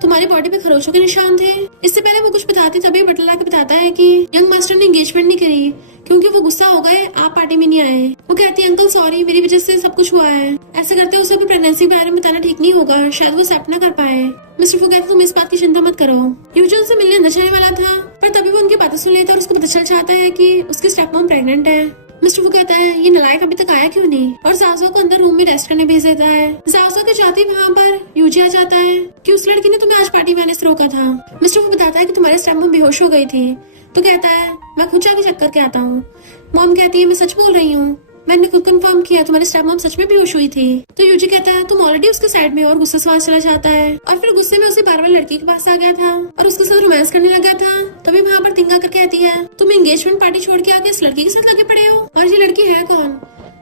तुम्हारी बॉडी पे खरोचों के निशान थे। इससे पहले वो कुछ बताती तभी बटलर आके बताता है कि यंग मास्टर ने एंगेजमेंट नहीं करी क्योंकि वो गुस्सा हो गए, आप पार्टी में नहीं आए। वो कहती है अंकल सॉरी, मेरी वजह से सब कुछ हुआ है। ऐसे करते उसे अपनी प्रेगनेंसी के बारे में बताना ठीक नहीं होगा, शायद वो एक्सेप्ट न कर पाए। मिस्टर फू कहते तुम इस बात की चिंता मत करो। यूजी उनसे मिलने अंदर जाने वाला था, पर तभी वो उनकी बातें सुन लेता है और उसको पता चल जाता है कि उसकी स्टेप मॉम प्रेग्नेंट है। मिस्टर फू कहता है ये नलायक अभी तक आया क्यों नहीं, और जाओ को अंदर रूम में रेस्ट करने भेज देता है। जाओ के जाते ही वहाँ पर यूजी आ जाता है कि उस लड़की ने तुम्हें आज पार्टी में आने से रोका था। मिस्टर फू बताता है कि तुम्हारे स्टेप मॉम बेहोश हो गई थी, तो कहता है मैं खुद जाके चेक करके आता हूँ। मॉम कहती है मैं सच बोल रही हूँ, मैंने खुद कंफर्म किया तुम्हारी स्टेप मॉम सच में बेहोश हुई थी। तो यूजी कहता है तुम ऑलरेडी उसके साइड में हो, और गुस्से से वहां चला जाता है। और फिर गुस्से में उसे बार बार लड़की के पास आ गया था और उसके साथ रोमांस करने लगा था। तभी वहाँ पर तिंगा कर कहती है तुम एंगेजमेंट पार्टी छोड़ के आके इस लड़की के साथ लगे पड़े हो, और ये लड़की है कौन?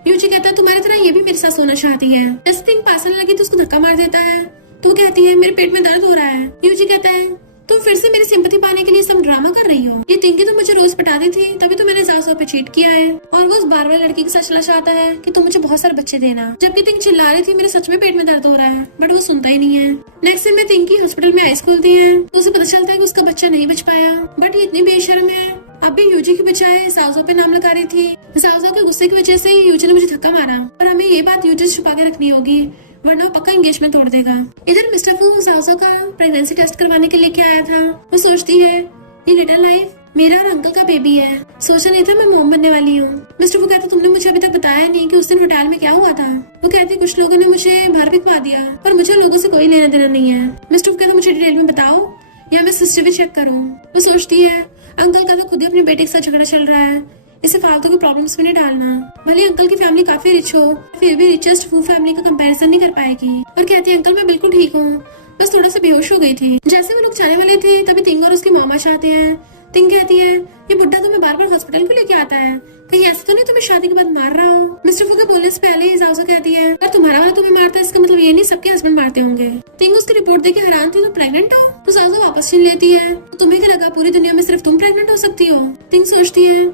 यूजी कहता है तुम्हारी तरह ये भी मेरे साथ सोना चाहती है। जैसे थिंग पास आने लगी तो उसको धक्का मार देता है। तो वो कहती है मेरे पेट में दर्द हो रहा है। यूजी कहता है तुम फिर से मेरी सिंपैथी पाने के लिए सब ड्रामा कर रही हो। ये टिंकी तो मुझे रोज पटाती थी, तभी तो मैंने जासो पे चीट किया है। और वो उस बार बार लड़की के साथ चला चाहता है कि तुम मुझे बहुत सारे बच्चे देना, जबकि टिंक चिल्ला रही थी मेरे सच में पेट में दर्द हो रहा है, बट वो सुनता ही नहीं है। नेक्स्ट दिन में टिंकी हॉस्पिटल में आइस खोलती है, तो उसे पता चलता है कि उसका बच्चा नहीं बच पाया। बट ये इतनी बेशर्म है, अब भी यूजी की बजाय जाओ पे नाम लगा रही थी। जाओ के गुस्से की वजह से ही यूजी ने मुझे धक्का मारा, और हमें ये बात यूजी से छुपा के रखनी होगी, वरना वो पक्का एंगेजमेंट तोड़ देगा। इधर मिस्टर फू जाओ का प्रेगनेंसी टेस्ट करवाने के लिए क्या आया था। वो सोचती है ये लिटिल लाइफ मेरा और अंकल का बेबी है, सोचा नहीं था मैं मॉम बनने वाली हूँ। मिस्टर फू कहता तुमने मुझे अभी तक बताया नहीं कि उस दिन होटल में क्या हुआ था। वो कहती कुछ लोगों ने मुझे बाहर भिजवा दिया, पर मुझे लोगों से कोई लेना देना नहीं है। मिस्टर फू कहता मुझे डिटेल में बताओ या मैं सिस्टर भी चेक करूँ। वो सोचती है अंकल का तो खुद ही अपने बेटे के साथ झगड़ा चल रहा है, इसे फालतू के प्रॉब्लम्स में नहीं डालना। भले अंकल की फैमिली काफी रिच हो, फिर भी रिचेस्ट फू फैमिली का कंपैरिजन नहीं कर पाएगी। और कहती है अंकल मैं बिल्कुल ठीक हूँ, बस थोड़ा सा बेहोश हो गई थी। जैसे वो लोग जाने वाले थे तभी तिंग और उसकी मामा चाहते हैं। तिंग कहती है ये बुड्ढा तुम्हें बार बार हॉस्पिटल क्यों लेके आता है, कहीं ऐसा तो नहीं तुम्हें शादी के बाद मार रहा हो। मिस्टर फू के बोलने से पहले ही जाओ कहती है अगर तुम्हारा वाला तुम्हें मारता है इसका मतलब ये नहीं सबके हस्बैंड मारते होंगे। तिंग उसकी रिपोर्ट देके हैरान थी, तो प्रेग्नेंट हो? तो जाओ वापस छीन लेती है। तो तुम्हें क्या लगा पूरी दुनिया में सिर्फ तुम प्रेग्नेंट हो सकती हो? तिंग सोचती है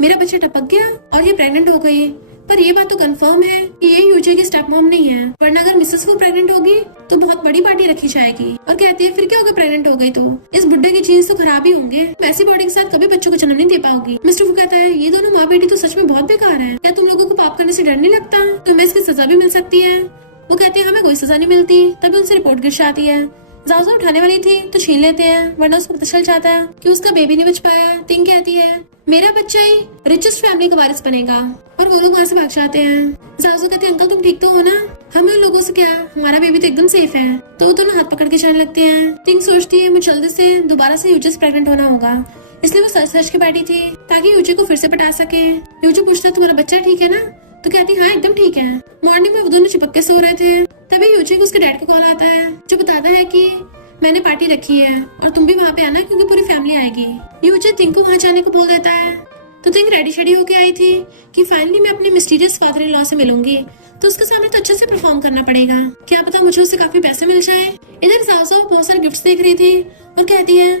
मेरा बच्चा टपक गया और ये प्रेग्नेंट हो गई, पर ये बात तो कंफर्म है कि ये यूजी की स्टेप मॉम नहीं है, वरना अगर मिसेस वो प्रेग्नेंट होगी तो बहुत बड़ी पार्टी रखी जाएगी। और कहती है फिर क्या होगा प्रेग्नेंट हो गई तो इस बुड्ढे की जीन्स तो खराब ही होंगे, वैसी बॉडी के साथ कभी बच्चों को जन्म नहीं दे पाओगी। मिस्टर फू कहता है ये दोनों माँ बेटी तो सच में बहुत बेकार है, क्या तुम लोगों को पाप करने से डर नहीं लगता? तुम्हें इसकी सजा भी मिल सकती है। वो कहती है हमें कोई सजा नहीं मिलती। तभी उनसे रिपोर्ट गिर जाती है। जाओ उठाने वाली थी तो छीन लेते हैं, वरना उसको पता चल जाता है कि उसका बेबी नहीं बच पाया। तिंग कहती है मेरा बच्चा ही रिचेस्ट फैमिली का वारिस बनेगा, और वो लोग वहाँ से भाग जाते हैं। जाओ कहते हैं अंकल तुम ठीक तो हो ना, हमें उन लोगों से क्या, हमारा बेबी तो एकदम सेफ है। तो वो दोनों हाथ पकड़ के जाने लगते हैं। तिंग सोचती है मुझे जल्दी से दोबारा से यूजी से प्रेग्नेंट होना होगा, इसलिए वो सच सच के बैठी थी ताकि यूजी को फिर से पटा सके। यूजी पूछता तुम्हारा बच्चा ठीक है ना? तो कहती हाँ एकदम ठीक है। मॉर्निंग में वो दोनों चिपक के सो रहे थे, तभी यूजी को उसके डैड का कॉल आता है जो बताता है कि मैंने पार्टी रखी है और तुम भी वहाँ पे आना क्योंकि पूरी फैमिली आएगी। यूजी थिंग को वहाँ जाने को बोल देता है। तो थिंग रेडी शेडी होके आई थी कि फाइनली मैं अपने मिस्टीरियस फादर इन लॉ से मिलूंगी, तो उसके सामने तो अच्छे से परफॉर्म करना पड़ेगा, क्या पता मुझे उससे काफी पैसे मिल जाए। इधर जाओ बहुत सारे गिफ्ट्स देख रही थी और कहती है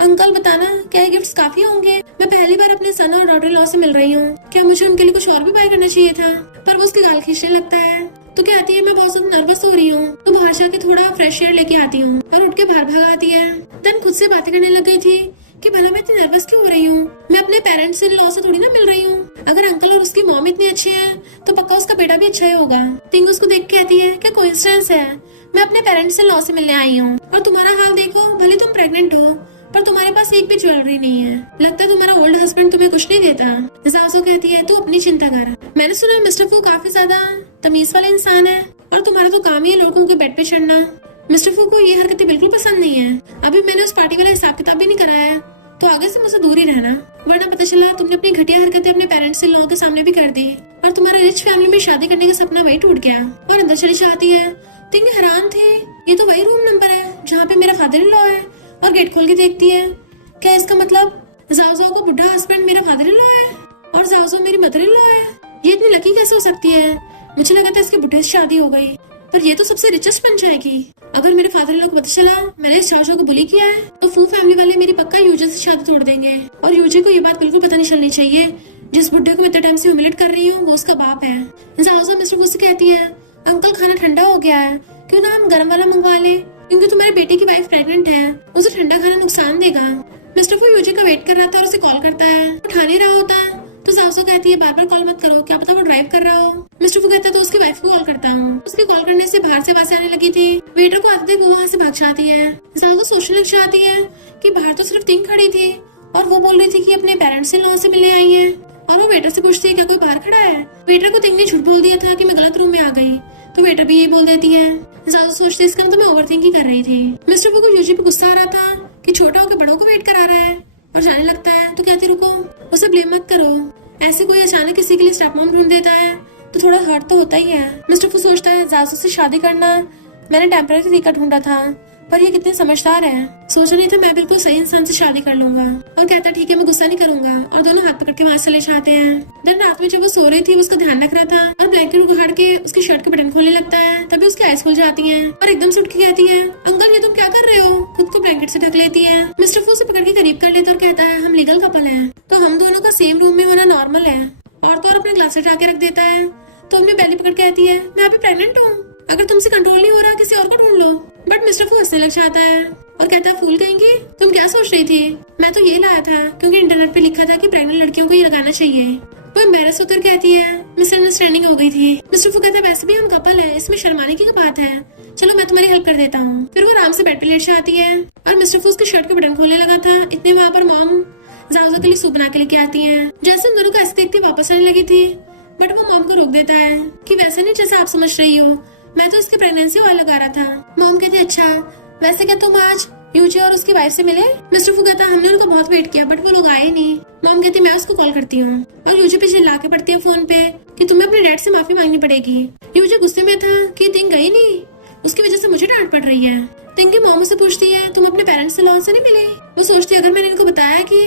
अंकल बताना क्या ये गिफ्ट्स काफी होंगे, मैं पहली बार अपने सन और डॉटर लॉ से मिल रही हूँ, क्या मुझे उनके लिए कुछ और भी बाय करना चाहिए था? पर वो उसकी गाल खींचने लगता है। तो कहती है मैं बहुत ज्यादा नर्वस हो रही हूँ, तो बाहर जाके थोड़ा फ्रेश एयर लेके आती हूँ, और उठ के बाहर भाग आती है। देन खुद से बातें करने लग गई थी कि भला मैं इतनी नर्वस क्यों हो रही हूँ, मैं अपने पेरेंट्स इन लॉ से थोड़ी ना मिल रही हूँ। अगर अंकल और उसकी मॉम इतनी अच्छी है तो पक्का उसका बेटा भी अच्छा ही होगा। टिंग उसको देख के कहती है क्या कोइंसिडेंस है, मैं अपने पेरेंट्स इन लॉ से मिलने आई हूँ, और तुम्हारा हाल देखो, भले तुम प्रेग्नेंट हो पर तुम्हारे पास एक भी ज्वेलरी नहीं है, लगता है तुम्हारा ओल्ड हस्बैंड तुम्हें कुछ नहीं देता। जाओ कहती है तू अपनी चिंता कर, मैंने सुना मिस्टर फू काफी ज्यादा तमीज वाले इंसान है, और तुम्हारा तो काम ही है लड़कों के बेड पे चढ़ना। मिस्टर फू को ये हरकतें बिल्कुल पसंद नहीं है। अभी मैंने उस पार्टी वाला हिसाब किताब भी नहीं कराया, तो आगे से मुझसे दूर ही रहना। वरना पता चला तुमने अपनी घटिया हरकतें अपने पेरेंट्स से लोगों के सामने भी कर दी और तुम्हारा रिच फैमिली में शादी करने का सपना वही टूट गया। और अंदर चली जाती है। तिंग हैरान थे, ये तो वही रूम नंबर है जहाँ पे मेरा फादर इन लॉ है, और गेट खोल के देखती है। क्या इसका मतलब जाओ को बुढ़ा हस्बैंड मेरा फादर इन लॉ है और जाओ मेरी मदर इन लॉ है? ये इतनी लकी कैसे हो सकती है? मुझे लगा था इसके बुढ़े से शादी हो गई, पर ये तो सबसे रिचेस्ट बन जाएगी। अगर मेरे फादर इन लॉ को पता चला मैंने इस चाचा को बुली किया है तो फू फैमिली वाले मेरी पक्का यूजी से शादी तोड़ देंगे। और यूजी को ये बात बिल्कुल पता नहीं चलनी चाहिए, जिस बुढ़े को मैं इतने टाइम से ह्यूमिलेट कर रही हूँ वो उसका बाप है। जाओ मिस्टर फू से कहती है, अंकल खाना ठंडा हो गया है, क्यों ना हम गर्म वाला मंगवा ले, क्योंकि तुम्हारे बेटे की वाइफ प्रेग्नेंट है, उसे ठंडा खाना नुकसान देगा। मिस्टर फू यूजी का वेट कर रहा था और उसे कॉल करता है। उठा नहीं रहा होता तो जाओ कहती है, बार बार कॉल मत करो, क्या पता वो ड्राइव कर रहा हो। मिस्टर फू कहता है तो उसकी वाइफ को कॉल करता हूँ। उसके कॉल करने से बाहर से आवाजें आने लगी थी। वेटर को आते वो वहाँ से भाग जाती है। जाओ सोचने लग जाती है कि बाहर तो सिर्फ तिंग खड़ी थी और वो बोल रही थी कि अपने पेरेंट्स से लोगों से मिलने आई है। और वो वेटर से पूछती है क्या कोई बाहर खड़ा है। वेटर को तिंग ने झूठ बोल दिया था कि मैं गलत रूम में आ गई, तो वेटर भी ये बोल देती है। जाओ सोचती है इसका मतलब मैं ओवरथिंकिंग कर रही थी। मिस्टर फू को यूजी पे गुस्सा आ रहा था कि छोटा होकर बड़ों को वेट करा रहा है और जाने लगता है। तो कहती रुको, उसे ब्लेम मत करो, ऐसे कोई अचानक किसी के लिए स्टेप मॉम ढूंढ देता है तो थोड़ा हर्ट तो होता ही है। मिस्टर फू सोचता है जासू से शादी करना मैंने टेम्पररी तरीका ढूंढा था, पर ये कितने समझदार है, सोच रही था मैं बिल्कुल सही इंसान से शादी कर लूंगा। और कहता ठीक है मैं गुस्सा नहीं करूंगा, और दोनों हाथ पकड़ के वहां चले जाते हैं। दिन रात में जब वो सो रही थी उसका ध्यान रख रहा था और ब्लैंकेट उखाड़ के उसकी शर्ट के बटन खोलने लगता है। तभी उसकी आइज खुल जाती है और एकदम से उठ के कहती है, अंकल ये तुम क्या कर रहे हो? खुद को ब्लैंकेट से ढक लेती है। मिस्टर फू से पकड़ के करीब कर लेता और कहता है हम लीगल कपल है, तो हम दोनों का सेम रूम में होना नॉर्मल है। और तो और अपने ग्लास उठा के रख देता है। तो अपनी बैली पकड़ के कहती है मैं अभी प्रेग्नेंट हूँ, अगर तुमसे कंट्रोल नहीं हो रहा किसी और को ढूंढ लो। बट मिस्टर फू हंसने लग जाता है और कहता है फूल कहेंगी, तुम क्या सोच रही थी? मैं तो ये लाया था क्योंकि इंटरनेट पे लिखा था कि प्रेग्नेंट लड़कियों को ये लगाना चाहिए। वो एम्बैरस होकर कहती है मिसअंडरस्टैंडिंग हो गई थी। मिस्टर फू कहता है वैसे भी हम कपल है, इसमें शर्माने की क्या बात है, चलो मैं तुम्हारी हेल्प कर देता हूँ। फिर वो आराम से बेड पे लेट जाती है और मिस्टर फू उसकी शर्ट के बटन खोलने लगा था। इतने वहाँ पर मॉम जाओ के लिए सूप बना के लेके आती है। जैसे उन दोनों को ऐसे देखती वापस आने लगी थी, बट वो मॉम को रोक देता है कि वैसे नहीं जैसा आप समझ रही हो, मैं तो इसके प्रेगनेंसी ऑयल लगा रहा था। मॉम कहती अच्छा वैसे क्या तुम आज यूजी और उसकी वाइफ से मिले? मिस्टर फू कहता हमने उनका बहुत वेट किया बट वो लोग आए नहीं। मॉम कहती मैं उसको कॉल करती हूँ और यूजी पे चिल्ला के पड़ती है फोन पे कि तुम्हें अपने डैड से माफी मांगनी पड़ेगी। यूजी गुस्से में था कि तिंग गई नहीं, उसकी वजह से मुझे डांट पड़ रही है। तिंग की मॉम से पूछती है तुम अपने पेरेंट्स से लॉ से नहीं मिले? वो सोचती है अगर मैंने इनको बताया कि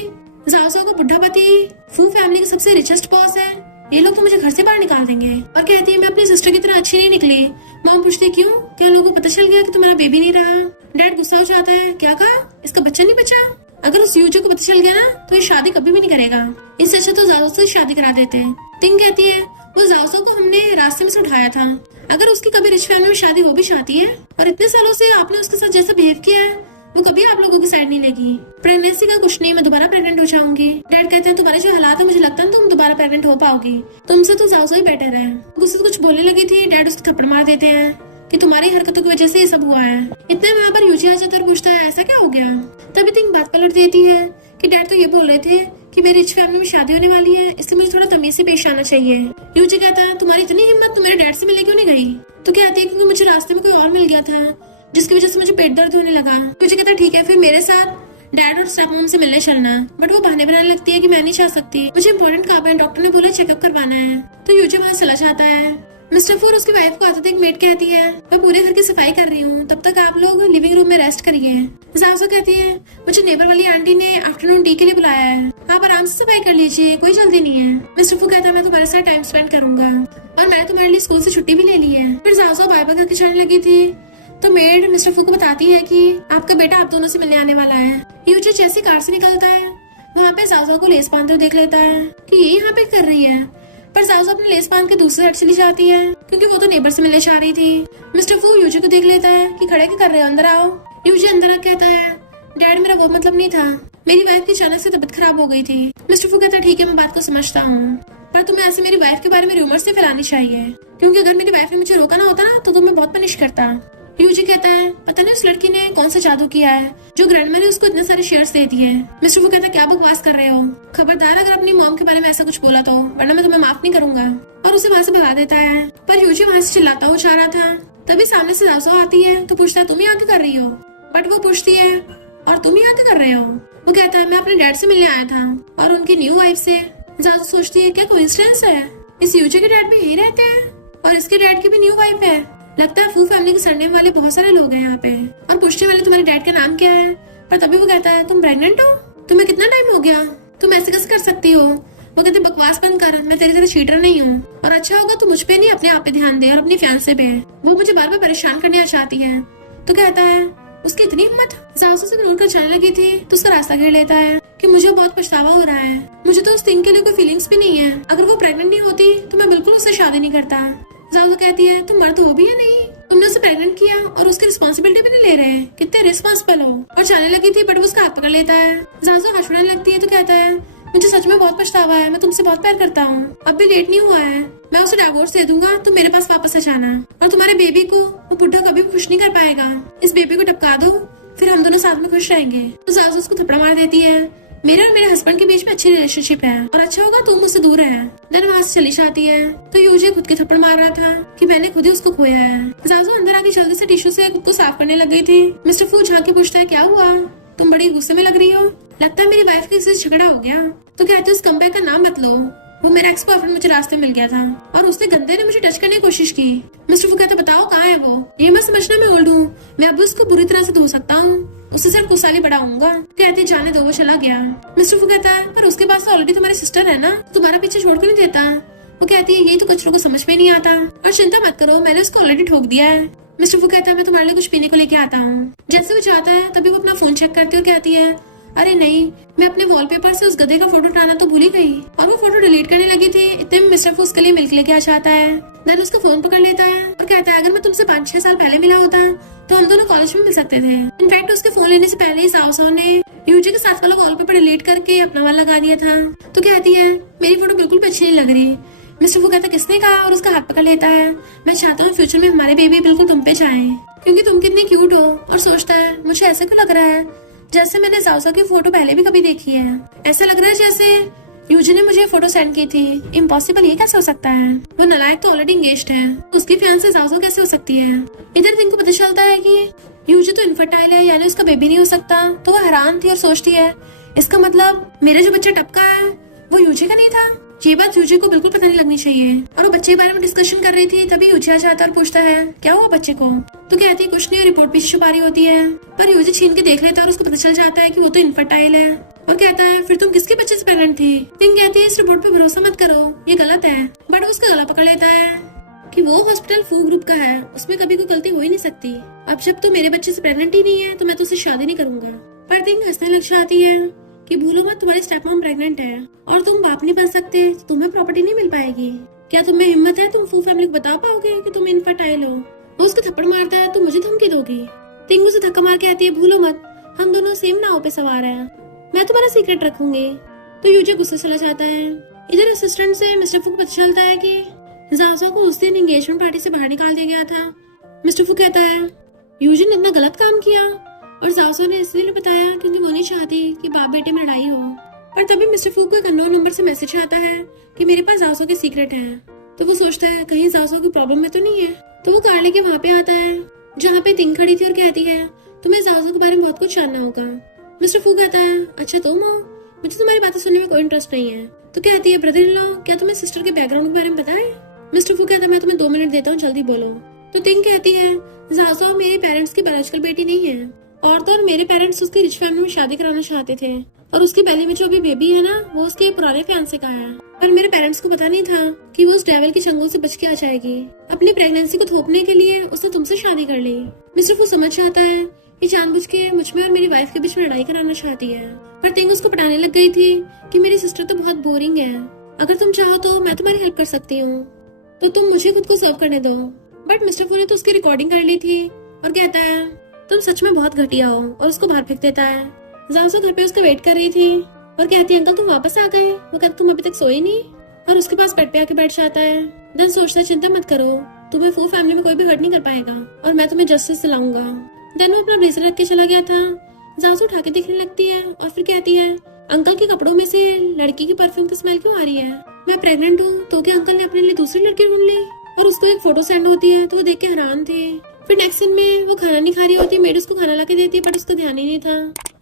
जाओ का बुढ़ा पति फू फैमिली का सबसे रिचेस्ट बॉस है, ये लोग तो मुझे घर से बाहर निकाल देंगे। और कहती है मैं अपनी सिस्टर की तरह अच्छी नहीं निकली। मॉम पूछती है क्यों, क्या लोगों को पता चल गया कि तुम्हारा बेबी नहीं रहा? डैड गुस्सा हो जाता है, क्या कहा, इसका बच्चा नहीं बचा? अगर उस यूजी को पता चल गया ना तो ये शादी कभी भी नहीं करेगा, इससे अच्छा तो जाओ से शादी करा देते हैं। तिंग कहती है वो जाओ को हमने रास्ते में से उठाया था, अगर उसकी कभी रिच फैमिली में शादी हो भी चाहती है और इतने सालों से आपने उसके साथ जैसा बिहेव किया है वो कभी आप लोगों की साइड नहीं लेगी। प्रेगनेंसी का कुछ नहीं, मैं दोबारा प्रेग्नेंट हो जाऊंगी। डैड कहते हैं तुम्हारे जो हालात है मुझे लगता है तुम दोबारा प्रेग्नेंट हो पाओगी, तुमसे तो जाओ ही बेटर है। गुस्से से कुछ बोलने लगी थी, डैड उसको थप्पड़ मार देते हैं कि तुम्हारी हरकतों की वजह से ये सब हुआ है। इतने वहाँ पर यूजी आ जाता है और पूछता है ऐसा क्या हो गया? तभी तिंग बात पलट देती है कि डैड तो ये बोल रहे थे कि मेरी रिच फैमिली में शादी होने वाली है, इसलिए मुझे थोड़ा तमीज से पेश आना चाहिए। यूजी कहता है तुम्हारी इतनी हिम्मत, तुम मेरे डैड से मिलने क्यों नहीं गई? तो कहती है क्योंकि मुझे रास्ते में कोई और मिल गया था जिसकी वजह से मुझे पेट दर्द होने लगा। मुझे कहता है ठीक है फिर मेरे साथ डैड और स्टेप मॉम से मिलने चलना। बट वो बहाने बनाने लगती है कि मैं नहीं जा सकती, मुझे इंपॉर्टेंट काम है, डॉक्टर ने बोला चेकअप करवाना है। तो यूजी वहाँ चला जाता है। मिस्टर फूर उसकी वाइफ को आते देख मेड कहती है मैं पूरे घर की सफाई कर रही हूँ, तब तक आप लोग लिविंग रूम में रेस्ट करिए। जासो कहती है मुझे नेबर वाली आंटी ने आफ्टरनून टी के लिए बुलाया है, आप आराम से सफाई कर लीजिए, कोई जल्दी नहीं है। मिस्टर फू कहता है मैं तुम्हारे साथ टाइम स्पेंड करूंगा और मैंने तुम्हारे लिए स्कूल से छुट्टी भी ले ली है। फिर जासो बाय बाय करके चलने लगी थी तो मेड मिस्टर फू को बताती है कि आपका बेटा आप दोनों से मिलने आने वाला है। यूजी जैसे कार से निकलता है वहाँ पे जाओ को लेस बांधते हुए देख लेता है कि ये यहाँ पे कर रही है, पर जाओ अपने लेस बांध के दूसरे साइड चली जाती है क्योंकि वो तो नेबर से मिलने जा रही थी। मिस्टर फू यूजी को देख लेता है कि खड़े क्या कर रहे हो, अंदर आओ। यूजी अंदर आके कहता है डैड मेरा वो मतलब नहीं था, मेरी वाइफ की अचानक से तबीयत खराब हो गई थी। मिस्टर फू कहता है ठीक है मैं बात को समझता हूँ, पर तुम्हें ऐसे मेरी वाइफ के बारे में रूमर्स से फैलानी चाहिए, क्योंकि अगर मेरी वाइफ ने मुझे रोका ना होता ना तो तुम्हें बहुत पनिश करता। यूजी कहता है पता नहीं उस लड़की ने कौन सा जादू किया है जो ग्रैंडमा ने उसको इतने सारे शेयर्स दे दिए। मिस्टर फू कहता है क्या बकवास कर रहे हो, खबरदार अगर अपनी मॉम के बारे में ऐसा कुछ बोला तो, वरना मैं तुम्हें माफ नहीं करूंगा। और उसे वहाँ से भगा देता है। पर यूजी वहाँ से चिल्लाता हुआ जा रहा था, तभी सामने से जासो आती है तो पूछता है तुम यहाँ क्या कर रही हो? बट वो पूछती है और तुम यहाँ क्या कर रहे हो? वो कहता है मैं अपने डैड से मिलने आया था और उनकी न्यू वाइफ से। जाजू सोचती है क्या कोइंसिडेंस है, इस यूजी के डैड भी यही रहते हैं और इसके डैड की भी न्यू वाइफ है। लगता है फू फैमिली के सरनेम वाले बहुत सारे लोग हैं यहाँ पे। और पूछने वाले तुम्हारे डैड का नाम क्या है, पर तभी वो कहता है तुम प्रेग्नेंट हो, तुम्हें कितना टाइम हो गया, तुम ऐसे कैसे कर सकती हो? वो कहते बकवास बंद कर, मैं तेरी तरह चीटर नहीं हूँ और अच्छा होगा तू मुझ पे नहीं अपने आप पे ध्यान दे और अपनी फियांसे पे। वो मुझे बार बार परेशान करने चाहती है। तो कहता है उसकी इतनी हिम्मत। जासू से रोड कर चलने लगी थी तो उसका रास्ता घेर लेता है कि मुझे बहुत पछतावा हो रहा है, मुझे तो उस थिंग के लिए कोई फीलिंग्स भी नहीं है। अगर वो प्रेग्नेंट नहीं होती तो मैं बिल्कुल उससे शादी नहीं करता। जासू कहती है तुम मर्द हो भी या नहीं, तुमने उसे प्रेग्नेंट किया और उसकी रिस्पॉन्सिबिलिटी भी नहीं ले रहे, कितने रिस्पॉन्सिबल हो। और जाने लगी थी बट वो उसका हाथ पकड़ लेता है। जासू हंसने लगती है तो कहता है मुझे सच में बहुत पछतावा है, मैं तुमसे बहुत प्यार करता हूँ, अब भी लेट नहीं हुआ है, मैं उसे डिवोर्स दे दूंगा, तुम मेरे पास वापस आ जाना और तुम्हारे बेबी को वो बुढ़ा कभी भी खुश नहीं कर पाएगा, इस बेबी को टपका दो फिर हम दोनों साथ में खुश रहेंगे। तो जासू उसको थप्पड़ मार देती है। मेरे और मेरे हस्बैंड के बीच में अच्छी रिलेशनशिप है और अच्छा होगा तुम मुझसे दूर है। देन वहाँ से चली जाती है। तो यूजी खुद के थप्पड़ मार रहा था कि मैंने खुद ही उसको खोया है। जासू अंदर आके जल्दी से टिश्यू से खुद को साफ करने लग गई थी। मिस्टर फू झांक के पूछता है क्या हुआ, तुम बड़ी गुस्से में लग रही हो, लगता है मेरी वाइफ के किसी से झगड़ा हो गया। तो कहते उस कमबैक का नाम मत लो, वो मेरा एक्स बॉयफ्रेंड मुझे रास्ते मिल गया था और उसने गंदे ने मुझे टच करने की कोशिश की। मिस्टर फू कहता बताओ कहाँ है वो, ये मैं समझना मैं ओल्ड हूँ, मैं अब उसको बुरी तरह से धो सकता हूँ, उससे सिर्फ कुछ साल ही बड़ा होऊंगा। कहते जाने दो, वो चला गया। मिस्टर फू कहता है पर उसके पास तो ऑलरेडी तुम्हारी सिस्टर है ना, तुम्हारा पीछे छोड़ कर नहीं देता। वो कहती है यही तो कचरों को समझ में नहीं आता और चिंता मत करो मैंने उसको ऑलरेडी ठोक दिया है। मिस्टर फू कहता है मैं तुम्हारे लिए कुछ पीने को लेके आता हूँ। जैसे वो जाता है तभी वो अपना फोन चेक करती है और कहती है अरे नहीं, मैं अपने वॉलपेपर से उस गधे का फोटो उठाना तो भूल ही गई और वो फोटो डिलीट करने लगी थी। इतने में मिस्टर फू उसके लिए मिल्क लेके आ जाता है। देन उसका फोन पकड़ लेता है और कहता है अगर मैं तुमसे 5-6 साल पहले मिला होता तो हम दोनों कॉलेज में मिल सकते थे। इनफैक्ट उसके फोन लेने से पहले ही साओ ने यूजी के साथ वाला वॉलपेपर डिलीट करके अपना वाला लगा दिया था। तो कहती है मेरी फोटो बिल्कुल भी अच्छी नहीं लग रही। मिस्टर फू कहता किसने कहा और उसका हाथ पकड़ लेता है। मैं चाहता हूँ फ्यूचर में हमारे बेबी बिल्कुल तुम पे जाए क्योंकि तुम कितनी क्यूट हो। और सोचता है मुझे ऐसे क्यों लग रहा है जैसे मैंने जाओसा की फोटो पहले भी कभी देखी है, ऐसा लग रहा है जैसे यूजी ने मुझे फोटो सेंड की थी। इम्पॉसिबल, ये कैसे हो सकता है, वो नालायक तो ऑलरेडी एंगेज्ड है, उसकी फियांसे जाओसा कैसे हो सकती है। इधर दिन को पता चलता है कि यूजी तो इनफर्टाइल है यानी उसका बेबी नहीं हो सकता। तो वो हैरान थी और सोचती है इसका मतलब मेरा जो बच्चा टपका है वो यूजी का नहीं था। ये बात यूजी को बिल्कुल पता नहीं लगनी चाहिए। और वो बच्चे के बारे में डिस्कशन कर रही थी तभी यूजी आ जाता और पूछता है क्या हुआ बच्चे को। तो कहती है कुछ नहीं, रिपोर्ट पीछे छुपा रही होती है पर यूजी छीन के देख लेता है और उसको पता चल जाता है कि वो तो इनफर्टाइल है। और कहता है फिर तुम किसके बच्चे से प्रेग्नेंट थी। पिंक कहती है इस रिपोर्ट पे भरोसा मत करो, ये गलत है। बट वो उसका गला पकड़ लेता है कि वो हॉस्पिटल फू ग्रुप का है, उसमें कभी कोई गलती हो ही नहीं सकती। अब जब तो मेरे बच्चे से प्रेग्नेंट ही नहीं है तो मैं तो उससे शादी नहीं करूंगा। पर पिंक हंसने लग जाती है कि भूलो मत तुम्हारी स्टेप मॉम प्रेग्नेंट है और तुम बाप नहीं बन सकते, तुम्हें प्रॉपर्टी नहीं मिल पाएगी। क्या तुम्हें हिम्मत है, तुम फू फैमिली को बता पाओगे कि तुम इनफर्टाइल हो। वो उसको थप्पड़ मारता है तो मुझे धमकी दोगी। टिंग उसे धक्का मार के आती है भूलो मत हम दोनों सेम नाव पे सवार हैं, मैं तुम्हारा सीक्रेट रखूंगी। तो यूजी गुस्से चला जाता है। इधर असिस्टेंट से मिस्टर फू को पता चलता है कि जाओसा को उस दिन एंगेजमेंट पार्टी से बाहर निकाल दिया गया था। मिस्टर फू कहता है यूजी ने इतना गलत काम किया और जाओसा ने इसलिए बताया क्योंकि वो नहीं चाहती कि बाप बेटे में लड़ाई हो। पर तभी मिस्टर फू को एक अननोन नंबर से मैसेज आता है कि मेरे पास जाओसा के सीक्रेट है। तो वो सोचता है कहीं जाओसा की प्रॉब्लम में तो नहीं है। तो वो कार लेके वहाँ पे आता है जहाँ पे तिंग खड़ी थी और कहती है तुम्हें जाओसा के बारे में बहुत कुछ जानना होगा। मिस्टर फू कहता है अच्छा तुम हो, मुझे तुम्हारी बातें सुनने में कोई इंटरेस्ट नहीं है। तो कहती है ब्रदर इन लॉ क्या तुम्हें सिस्टर के बैकग्राउंड के बारे में पता है। मिस्टर फू कहता है मैं तुम्हें 2 मिनट देता हूँ, जल्दी बोलो। तो तिंग कहती है जाओसा मेरे पेरेंट्स की बायोलॉजिकल बेटी नहीं है और मेरे पेरेंट्स उसकी रिच फैमिली में शादी कराना चाहते थे और उसकी बेली में जो अभी बेबी है ना वो उसके पुराने फियांसे का है। पर मेरे पेरेंट्स को पता नहीं था कि वो उस डेविल के चंगुल से बच के आ जाएगी। अपनी प्रेगनेंसी को थोपने के लिए उसने तुमसे शादी कर ली। मिस्टर फू समझ जाता है ये जानबूझ के मुझ में और मेरी वाइफ के बीच में लड़ाई कराना चाहती है। पर तिंग उसको पटाने लग गई थी कि मेरी सिस्टर तो बहुत बोरिंग है, अगर तुम चाहो तो मैं तुम्हारी हेल्प कर सकती हूँ, तो तुम मुझे खुद को सर्व करने दो। बट मिस्टर फू ने तो उसकी रिकॉर्डिंग कर ली थी और कहता है तुम सच में बहुत घटिया हो और उसको बाहर फेंक देता है। जाओसा घर पे उसका वेट कर रही थी और कहती है अंकल तुम वापस आ गए। वो कहता तुम अभी तक सोए नहीं और उसके पास बेड पे आके बैठ जाता है। देन सोचता है चिंता मत करो, तुम्हें फू फैमिली में कोई भी हर्ट नहीं कर पाएगा और मैं तुम्हें जस्टिस दिलाऊंगा। देन वो अपना ब्रेसलेट रख के चला गया था। जाओसा उठा के देखने लगती है और फिर कहती है अंकल के कपड़ों में से लड़की की परफ्यूम की स्मेल क्यों आ रही है। मैं प्रेग्नेंट हूँ तो क्या अंकल ने अपने लिए दूसरी लड़की ढूंढ ली। और उसको एक फोटो सेंड होती है तो वो देख के हैरान थे। फिर नेक्स्ट सीन में वो खाना नहीं खा रही होती, मेड उसको खाना ला के देती है बट उसको ध्यान ही नहीं था।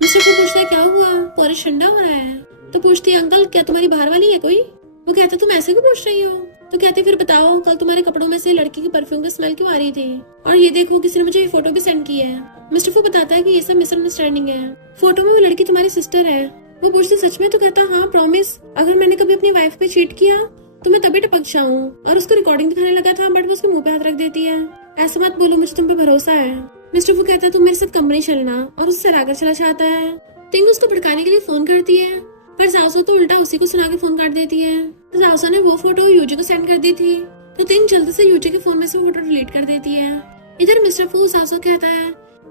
मिस्टर फू पूछता है क्या हुआ, फॉरेस्ट ठंडा हो रहा है। तो पूछती है अंकल क्या तुम्हारी बाहर वाली है कोई। वो कहता तुम ऐसे क्यों पूछ रही हो। तो कहते फिर बताओ कल तुम्हारे कपड़ों में से लड़की की परफ्यूम की स्मेल क्यों आ रही थी, और ये देखो किसी ने मुझे ये फोटो भी सेंड की है। मिस्टर फू बताता है कि ये सब मिसअंडरस्टैंडिंग है, फोटो में वो लड़की तुम्हारी सिस्टर है। वो पूछती सच में। तो कहता हाँ प्रॉमिस, अगर मैंने कभी अपनी वाइफ पे चीट किया तो मैं तभी टपक जाऊं। और उसको रिकॉर्डिंग दिखाने लगा था बट वो उसके मुंह पे हाथ रख देती है, ऐसा मत बोलो मुझे तुम पे भरोसा है। मिस्टर फू कहता है तुम मेरे साथ कंपनी चलना, और उससे रागर चला चाहता है। तिंग उसको भड़काने के लिए फोन करती है पर जाओसो तो उल्टा उसी को सुना के फोन काट देती है। तो जाओसो ने वो फोटो यूजी को सेंड कर दी थी, तो तिंग जल्दी से यूजी के फोन में से फोटो डिलीट कर देती है। इधर मिस्टर फू जाओसो कहता है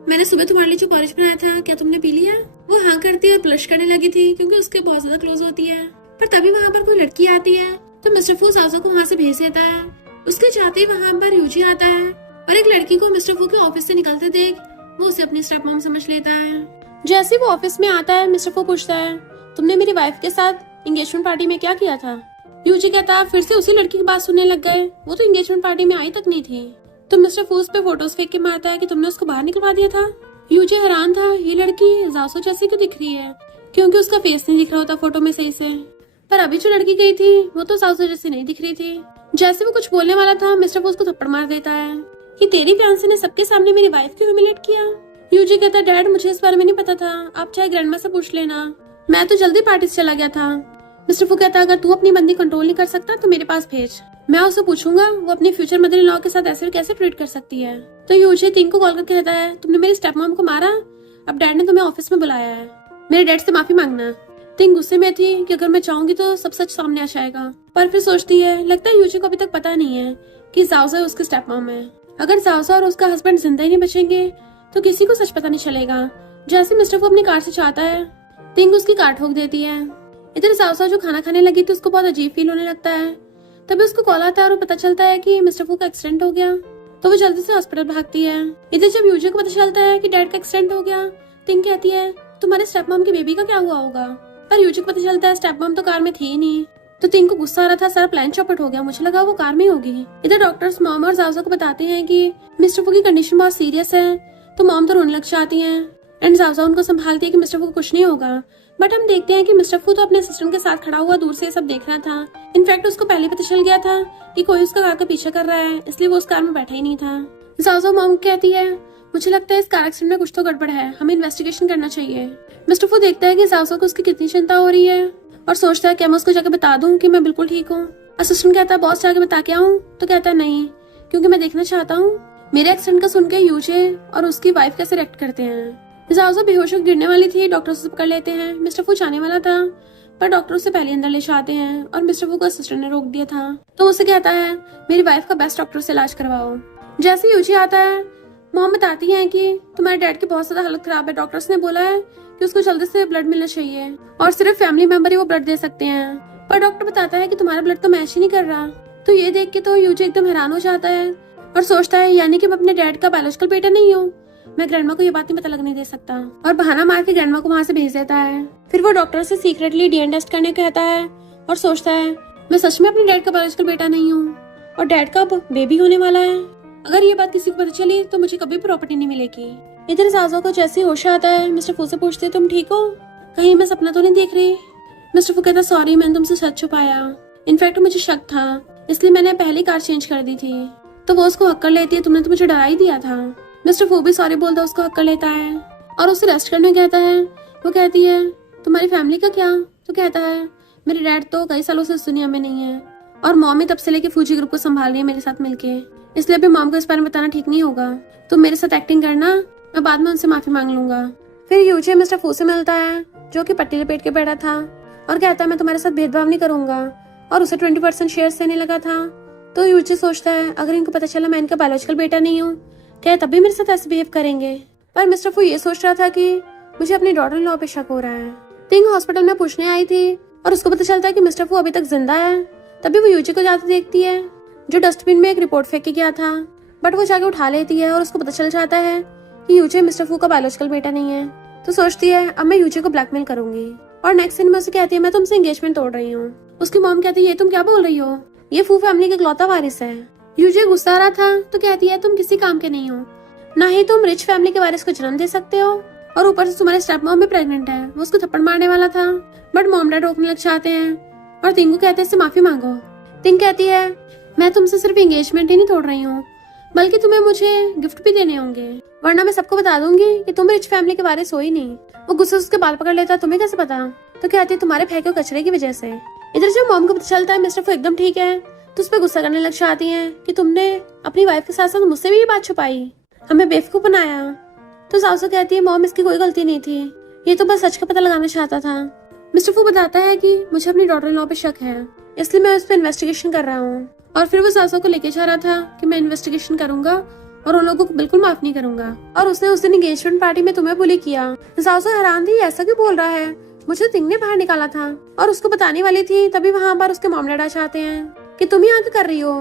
मैंने सुबह तुम्हारे लिए जो पॉरिज बनाया था क्या तुमने पी लिया। वो हाँ करती है और ब्लश करने लगी थी क्योंकि उसके बहुत ज्यादा क्लोज होती है। पर तभी वहाँ पर कोई लड़की आती है तो मिस्टर फू जाओसो को वहाँ से भेज देता है। उसके जाते ही वहाँ पर यूजी आता है और एक लड़की को मिस्टर फू के ऑफिस से निकलते देख वो उसे अपनी स्टेप मॉम समझ लेता है। जैसे वो ऑफिस में आता है मिस्टर फू पूछता है तुमने मेरी वाइफ के साथ एंगेजमेंट पार्टी में क्या किया था। यूजी कहता है फिर से उसी लड़की की बात सुनने लग गए, वो तो एंगेजमेंट पार्टी में आई तक नहीं थी। तो मिस्टर फू उस पे फोटोज फेंक के मारता है कि तुमने उसको बाहर निकलवा दिया था। यूजी हैरान था ये लड़की जासो जैसी क्यों दिख रही है, क्योंकि उसका फेस नहीं दिख रहा होता फोटो में सही से। पर अभी जो लड़की गई थी वो तो जासो जैसी नहीं दिख रही थी। जैसे वो कुछ बोलने वाला था मिस्टर फू उसको थप्पड़ मार देता है कि तेरी फियांसे ने सबके सामने मेरी वाइफ को ह्यूमिलेट किया। यूजी कहता डैड मुझे इस बारे में नहीं पता था, आप चाहे ग्रैंडमा से पूछ लेना, मैं तो जल्दी पार्टी से चला गया था। मिस्टर फू कहता अगर तू अपनी बंदी कंट्रोल नहीं कर सकता तो मेरे पास भेज, मैं उसे पूछूंगा वो अपनी फ्यूचर मदर इन लॉ के साथ ऐसे कैसे ट्रीट कर सकती है। तो यूजी तिंग को कॉल करके कहता है तुमने मेरी स्टेप मॉम को मारा, अब डैड ने तुम्हें ऑफिस में बुलाया है, मेरे डैड से माफी मांगना। तिंग गुस्से में थी कि अगर मैं चाहूंगी तो सब सच सामने आ जाएगा, पर फिर सोचती है लगता है यूजी को अभी तक पता नहीं है कि जाओसो उसकी स्टेप मॉम है। अगर जाओसो और उसका हस्बैंड जिंदा ही नहीं बचेंगे तो किसी को सच पता नहीं चलेगा। जैसे मिस्टर फू अपनी कार से चाहता है तिंग उसकी कार ठोक देती है। इधर जाओसो जो खाना खाने लगी तो उसको बहुत अजीब फील होने लगता है। तभी उसको कॉल आता है और पता चलता है कि मिस्टर फू का एक्सीडेंट हो गया, तो वो जल्दी से हॉस्पिटल भागती है। इधर जब यूजी को पता चलता है कि डैड का एक्सीडेंट हो गया तिंग कहती है तुम्हारे स्टेप मॉम की बेबी का क्या हुआ होगा। पर यूजी को पता चलता है स्टेप मॉम तो कार में थी ही नहीं। तो तिंग को गुस्सा आ रहा था, सारा प्लान चौपट हो गया, मुझे लगा वो कार में होगी। इधर डॉक्टर्स मॉम और जाओसो को बताते हैं कि मिस्टर फू की कंडीशन बहुत सीरियस है, तो मॉम तो रोने लग जाती है एंड जाओसो उनको संभालती है कि मिस्टर फू को कुछ नहीं होगा। बट हम देखते हैं कि मिस्टर फू तो अपने असिस्टेंट के साथ खड़ा हुआ दूर से सब देख रहा था। इनफैक्ट उसको पहले पता चल गया था कि कोई उसका कार का पीछा कर रहा है, इसलिए वो उस कार में बैठा ही नहीं था। जाओसो मॉम कहती है मुझे लगता है इस कार एक्सीडेंट में कुछ तो गड़बड़ है, हमें इन्वेस्टिगेशन करना चाहिए। मिस्टर फू देखता है कि जाओसो को उसकी कितनी चिंता हो रही है और सोचता है कि मैं उसको जाकर बता दूं कि मैं बिल्कुल ठीक हूँ। असिस्टेंट कहता है बॉस जाके बता के आऊं, तो कहता है नहीं, क्योंकि मैं देखना चाहता हूँ मेरे एक्सीडेंट का सुन के यूजे और उसकी वाइफ कैसे रिएक्ट करते हैं। जाओसो बेहोश होकर गिरने वाली थी, डॉक्टर उसे पकड़ लेते हैं। मिस्टर फू जाने वाला था पर डॉक्टर उसे पहले अंदर ले जाते हैं और मिस्टर फू को असिस्टेंट ने रोक दिया था। तो उसे कहता है मेरी वाइफ का बेस्ट डॉक्टर से इलाज करवाओ। जैसे यूजी आता है मॉम बताती है कि तुम्हारे डैड की बहुत ज्यादा हालत खराब है, डॉक्टर्स ने बोला है कि उसको जल्दी से ब्लड मिलना चाहिए और सिर्फ फैमिली मेंबर ही वो ब्लड दे सकते हैं। पर डॉक्टर बताता है कि तुम्हारा ब्लड तो मैच ही नहीं कर रहा। तो ये देख के तो यूजी एकदम हैरान हो जाता है और सोचता है यानी कि मैं अपने डैड का बायोलॉजिकल बेटा नहीं हूँ, मैं ग्रैंडमा को ये बात नहीं पता लगने दे सकता, और बहाना मार के ग्रैंडमा को वहाँ से भेज देता है। फिर वो डॉक्टर से सीक्रेटली डीएनए टेस्ट करने को कहता है और सोचता है मैं सच में अपने डैड का बायोलॉजिकल बेटा नहीं हूँ और डैड का अब बेबी होने वाला है। अगर ये बात किसी को पता चली तो मुझे कभी प्रॉपर्टी नहीं मिलेगी। इधर जाओसो को जैसे होश आता है मिस्टर फू से पूछते तुम ठीक हो, कहीं मैं सपना तो नहीं देख रही। मिस्टर फू कहता सॉरी मैंने तुमसे सच छुपाया, इनफैक्ट मुझे शक था इसलिए मैंने पहली कार चेंज कर दी थी। तो वो उसको हक कर लेती है तुमने तो मुझे डरा ही दिया था। मिस्टर फू भी सॉरी बोलता उसको हक कर लेता है और उसे रेस्ट करने कहता है। वो कहती है तुम्हारी फैमिली का क्या, तो कहता है मेरे डैड तो कई सालों से इस दुनिया में नहीं है और मॉम तब से लेके फूजी ग्रुप को संभाल रही है मेरे साथ मिलके, इसलिए अभी मॉम को इस बारे में बताना ठीक नहीं होगा। तुम मेरे साथ एक्टिंग करना, मैं बाद में उनसे माफी मांग लूंगा। फिर यूजी मिस्टर फू से मिलता है जो कि पट्टी लपेट के बैठा था और कहता है मैं तुम्हारे साथ भेदभाव नहीं करूंगा और उसे 20% शेयर्स देने लगा था। तो यूजी सोचता है अगर इनको पता चला मैं इनका बायोलॉजिकल बेटा नहीं हूँ क्या तब भी मेरे साथ ऐसे बिहेव करेंगे। पर मिस्टर फू ये सोच रहा था कि मुझे अपनी डॉटर इन लॉ पे शक हो रहा है। तिंग हॉस्पिटल में पूछने आई थी और उसको पता चलता है कि मिस्टर फू अभी तक जिंदा है। तभी वो यूजी को जाते देखती है जो डस्टबिन में एक रिपोर्ट फेंक के गया था, बट वो जाके उठा लेती है और उसको पता चल जाता है कि यूजी मिस्टर फू का बायोलॉजिकल बेटा नहीं है। तो सोचती है अब मैं यूजी को ब्लैकमेल करूंगी और नेक्स्ट सीन में उसे कहती है मैं तुमसे एंगेजमेंट तोड़ रही हूँ। उसकी मॉम कहती है ये तुम क्या बोल रही हो, ये फू फैमिली के इकलौता वारिस है। यूजी गुस्सा आ रहा था तो कहती है तुम किसी काम के नहीं हो, ना ही तुम रिच फैमिली के वारिस को जन्म दे सकते हो, और ऊपर से तुम्हारे स्टेप मॉम भी प्रेग्नेंट है। वो उसको थप्पड़ मारने वाला था, बट मॉम डैड रोकने लग जाते हैं और तिंग को कहते हैं इससे माफी मांगो। तिंग कहती है मैं तुमसे सिर्फ एंगेजमेंट ही नहीं तोड़ रही हूँ, बल्कि तुम्हें मुझे गिफ्ट भी देने होंगे, वरना मैं सबको बता दूंगी कि तुम रिच फैमिली के वारिस हो ही नहीं। वो गुस्से से उसके बाल पकड़ लेता, तुम्हें कैसे पता? तो कहती है तुम्हारे फेंके कचरे की वजह से। इधर जब मॉम को पता चलता है मिस्टर फू एकदम ठीक है, तो उस पर गुस्सा करने लग जाती है कि तुमने अपनी वाइफ के साथ साथ मुझसे भी ये बात छुपाई, हमें बेवकूफ बनाया। तो सासू कहती है मॉम इसकी कोई गलती नहीं थी, ये तो बस सच का पता लगाना चाहता था। मिस्टर फू बताता है कि मुझे अपनी डॉटर इन लॉ पे शक है, इसलिए मैं उस पर इन्वेस्टिगेशन कर रहा हूँ। और फिर वो सासू को लेके जा रहा था कि मैं इन्वेस्टिगेशन करूंगा और उन लोगों को बिल्कुल माफ नहीं करूंगा, और उसने उस दिन एंगेजमेंट पार्टी में तुम्हें बुली किया। सासू हैरान थी, ऐसा क्यों बोल रहा है, मुझे तिंग ने बाहर निकाला था और उसको बताने वाली थी, तभी वहाँ पर उसके मॉम डैड आ जाते हैं कि तुम यहाँ क्या कर रही हो,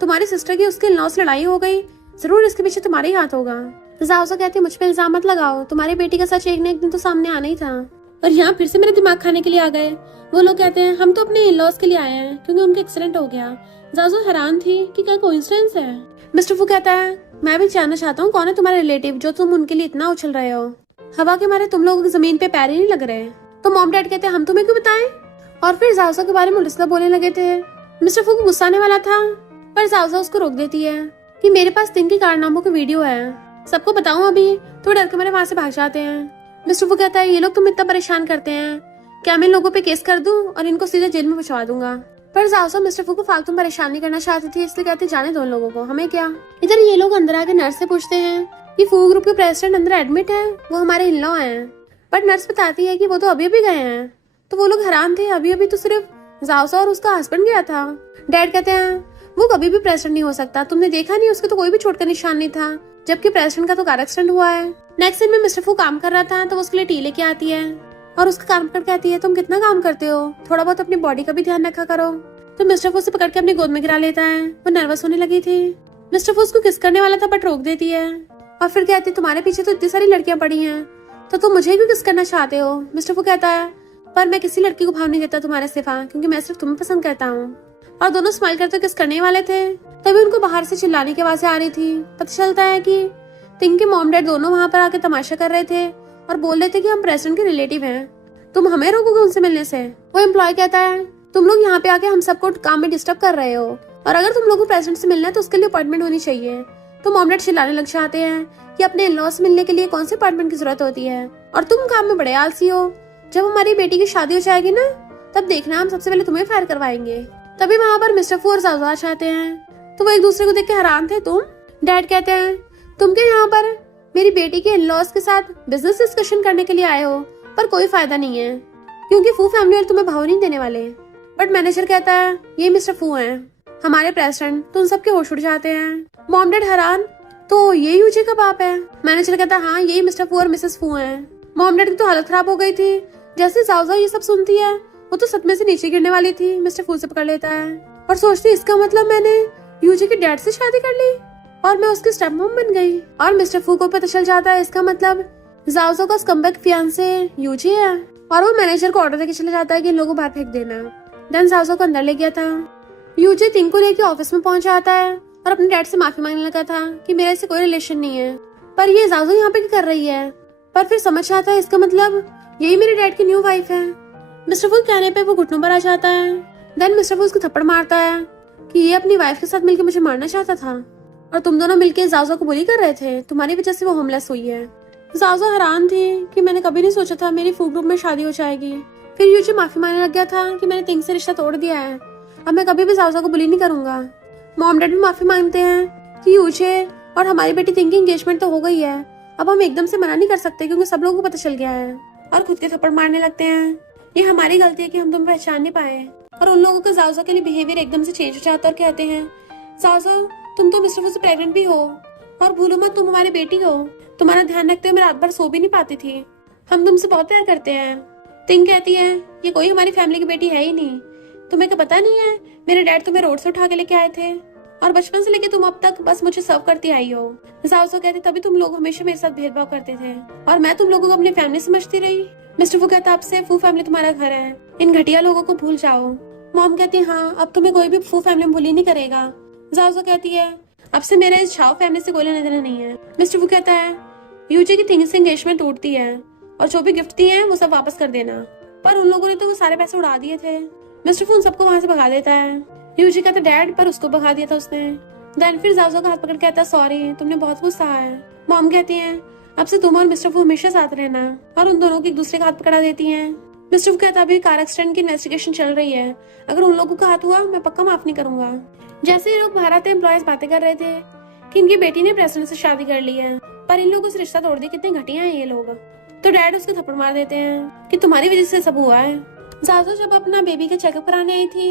तुम्हारी सिस्टर की उसके इन-लॉ से लड़ाई हो गई, जरूर इसके पीछे तुम्हारे ही हाथ होगा। सासू कहती है मुझ पे इल्जाम मत लगाओ, तुम्हारी बेटी का सच एक न एक दिन तो सामने आना ही था। और यहाँ फिर से मेरे दिमाग खाने के लिए आ गए। वो लोग कहते हैं हम तो अपने इन-लॉज के लिए आए हैं क्योंकि उनका एक्सीडेंट हो गया। जाजू हैरान थी कि क्या कोइंसिडेंस है। मिस्टर फू कहता है मैं भी जानना चाहता हूँ कौन है तुम्हारा रिलेटिव जो तुम उनके लिए इतना उछल रहे हो, हवा के मारे तुम लोगों की जमीन पे पैर ही नहीं लग रहे। तो मॉम डैड कहते हैं हम तुम्हें क्यों बताएं, और फिर जावजा के बारे में उल्टा बोलने लगे थे। मिस्टर फू को गुस्सा आने वाला था, पर जावजा उसको रोक देती है कि मेरे पास तिंग के कारनामों की वीडियो है, सबको बताऊं अभी, तो डर के मेरे वहां से भाग जाते हैं। मिस्टर फू कहता है ये लोग तुम इतना परेशान करते हैं, क्या मैं इन लोगों पे केस कर दूं और इनको सीधे जेल में पहुंचा दूंगा। पर जावजा मिस्टर फू को फालतू परेशान नहीं करना चाहती थी, इसलिए कहते जाने दो लोगों को, हमें क्या। इधर ये लोग अंदर आके नर्स से पूछते हैं कि फू ग्रुप के प्रेसिडेंट अंदर एडमिट है, वो हमारे इन-लॉ हैं। पर नर्स बताती है कि वो तो अभी गए हैं। तो वो लोग हैरान थे, अभी तो सिर्फ जावजा और उसका हस्बैंड गया था। डैड कहते हैं वो कभी भी प्रेसिडेंट नहीं हो सकता, तुमने देखा नहीं उसके तो कोई भी चोट का निशान नहीं था, जबकि प्रेसिडेंट का तो कार एक्सीडेंट हुआ है। नेक्स्ट दिन में मिस्टर फू काम कर रहा था, तो वो उसके लिए टी लेके आती है और उसका काम कर कहती है तुम कितना काम करते हो, थोड़ा बहुत अपनी बॉडी का भी ध्यान रखा करो। तो मिस्टर फू उसे पकड़ के अपनी गोद में गिरा लेता है। वो नर्वस होने लगी थी। मिस्टर फू उसको किस करने वाला था बट रोक देती है और फिर कहती है तुम्हारे पीछे तो इतनी सारी लड़कियां पड़ी हैं, तो तुम मुझे क्यों किस करना चाहते हो। मिस्टर फू कहता है पर मैं किसी लड़की को भाव नहीं देता तुम्हारे सिवा, क्योंकि मैं सिर्फ तुम्हें पसंद करता हूँ। और दोनों स्माइल करते किस करने वाले थे, तभी उनको बाहर से चिल्लाने की आवाजें आ रही थी। पता चलता है कि तिंग के मॉम डैड दोनों वहां पर आके तमाशा कर रहे थे और बोल रहे थे कि हम प्रेसिडेंट के रिलेटिव हैं, तुम हमें रोकोगे उनसे मिलने से। वो एम्प्लॉय कहता है तुम लोग यहाँ पे आके हम सबको काम में डिस्टर्ब कर रहे हो, और अगर तुम लोगों को प्रेसिडेंट से मिलना है तो उसके लिए अपॉइंटमेंट होनी चाहिए। तो मॉम डैड चिल्लाने लग जाते हैं कि अपने इन-लॉ से मिलने के लिए कौन से अपॉइंटमेंट की जरूरत होती है, और तुम काम में बड़े आलसी हो, जब हमारी बेटी की शादी हो जाएगी ना तब देखना हम सबसे पहले तुम्हें फायर करवाएंगे। तभी वहाँ पर मिस्टर फू और जावजा चाहते हैं, तो वो एक दूसरे को देख के हैरान थे। तुम डैड कहते हैं तुम क्या यहाँ पर मेरी बेटी के इन-लॉज के साथ बिजनेस डिस्कशन करने के लिए आए हो, पर कोई फायदा नहीं है क्योंकि फू फैमिली वाले तुम्हें भाव नहीं देने वाले। बट मैनेजर कहता है ये मिस्टर फू हैं, हमारे प्रेसिडेंट, तो उन सबके होश उड़ जाते हैं। मॉम डैड हैरान, तो ये यूजी का बाप है। मैनेजर कहता है हाँ यही मिस्टर फू और मिसेस फू हैं। मॉम डैड की तो हालत खराब हो गई थी। जैसे जावजा ये सब सुनती है वो तो सदमे से नीचे गिरने वाली थी। मिस्टर फू से पकड़ लेता है और सोचती इसका मतलब मैंने यूजी के डैड से शादी कर ली और मैं उसकी स्टेप मॉम बन गई। और मिस्टर फू को पता चल जाता है इसका मतलब जावजा का स्कम्बैक फियांसे यूजी है, और वो मैनेजर को ऑर्डर देके चला जाता है कि इन लोगों को बाहर फेंक देना। देन जावजा को अंदर ले गया था। यूजी तिंग को लेके ऑफिस में पहुंच जाता है और अपने डैड से माफी मांगने लगा था कि मेरे से कोई रिलेशन नहीं है, पर ये जावजा यहाँ पे क्या कर रही है। पर फिर समझ आता है इसका मतलब यही मेरे डैड की न्यू वाइफ है। मिस्टर फू कहने पे वो घुटनों पर आ जाता है। देन मिस्टर फू उसको थप्पड़ मारता है कि ये अपनी वाइफ के साथ मिलकर मुझे मारना चाहता था और तुम दोनों मिलकर जावजा को बुली कर रहे थे, तुम्हारी वजह से वो होमलेस हुई है। जावजा हैरान थी कि मैंने कभी नहीं सोचा था मेरी फू ग्रुप में शादी हो जाएगी। फिर यूजी माफी मांगने लग गया था कि मैंने तिंग से रिश्ता तोड़ दिया है, अब मैं कभी भी जावजा को बुली नहीं करूंगा। मॉम डैड भी माफी मांगते हैं कि यूजी और हमारी बेटी तिंग की एंगेजमेंट तो हो गई है, अब हम एकदम से मना नहीं कर सकते क्योंकि सब लोगों को पता चल गया है, और खुद के थप्पड़ मारने लगते हैं। ये हमारी गलती है कि हम तुम्हें पहचान नहीं पाए। और उन लोगों का जावजा के लिए बिहेवियर एकदम से चेंज हो जाता है और कहते हैं जावजा तुम तो मिस्टर फू से प्रेग्नेंट भी हो, और भूलो मत तुम हमारी बेटी हो, तुम्हारा ध्यान रखते हुए मैं रात भर सो भी नहीं पाती थी, हम तुमसे बहुत प्यार करते हैं। तिंग कहती है ये कोई हमारी फैमिली की बेटी है ही नहीं, तुम्हें क्या पता नहीं है मेरे डैड तुम्हें रोड से उठा के लेके आए थे और बचपन से लेके तुम अब तक बस मुझे सर्व करती आई हो। जावजा कहते तभी तुम लोग हमेशा मेरे साथ भेदभाव करते थे और मैं तुम लोगों को अपनी फैमिली समझती रही। मिस्टर फू कहता आपसे फू फैमिली तुम्हारा घर है, इन घटिया लोगों को भूल जाओ। मॉम कहती हाँ अब तुम्हें कोई भी फू फैमिली भूल ही नहीं करेगा। जावजा कहती है अब से मेरा इस छाव फैमिली से कोई लेना देना नहीं है। मिस्टर फू कहता है यूजी की थिंग से एंगेजमेंट टूटती है और जो भी गिफ्ट दिए हैं वो सब वापस कर देना, पर उन लोगों ने तो वो सारे पैसे उड़ा दिए थे। मिस्टर फू उन सबको वहां से भगा देता है। यूजी कहता डैड, पर उसको भगा दिया था उसने। देन फिर जाओ का हाथ पकड़ कहता सॉरी, तुमने बहुत कुछ कहा है। मॉम कहती है अब से तुम और मिस्टर फू हमेशा साथ रहना, और उन दोनों की एक दूसरे का हाथ पकड़ा देती हैं। मिस्टर फू कहता अभी कार एक्सीडेंट की इन्वेस्टिगेशन चल रही है, अगर उन लोगों का हाथ हुआ मैं पक्का माफ नहीं करूंगा। जैसे ही लोग बाहर आते एम्प्लॉयज बातें कर रहे थे कि इनकी बेटी ने प्रेसिडेंट से शादी कर ली है, पर इन लोगों से रिश्ता तोड़ दिया, कितने घटिया हैं ये लोग। तो डैड उसको थप्पड़ मार देते हैं कि तुम्हारी वजह से सब हुआ है। जाजो जब अपना बेबी के चेकअप कराने आई थी,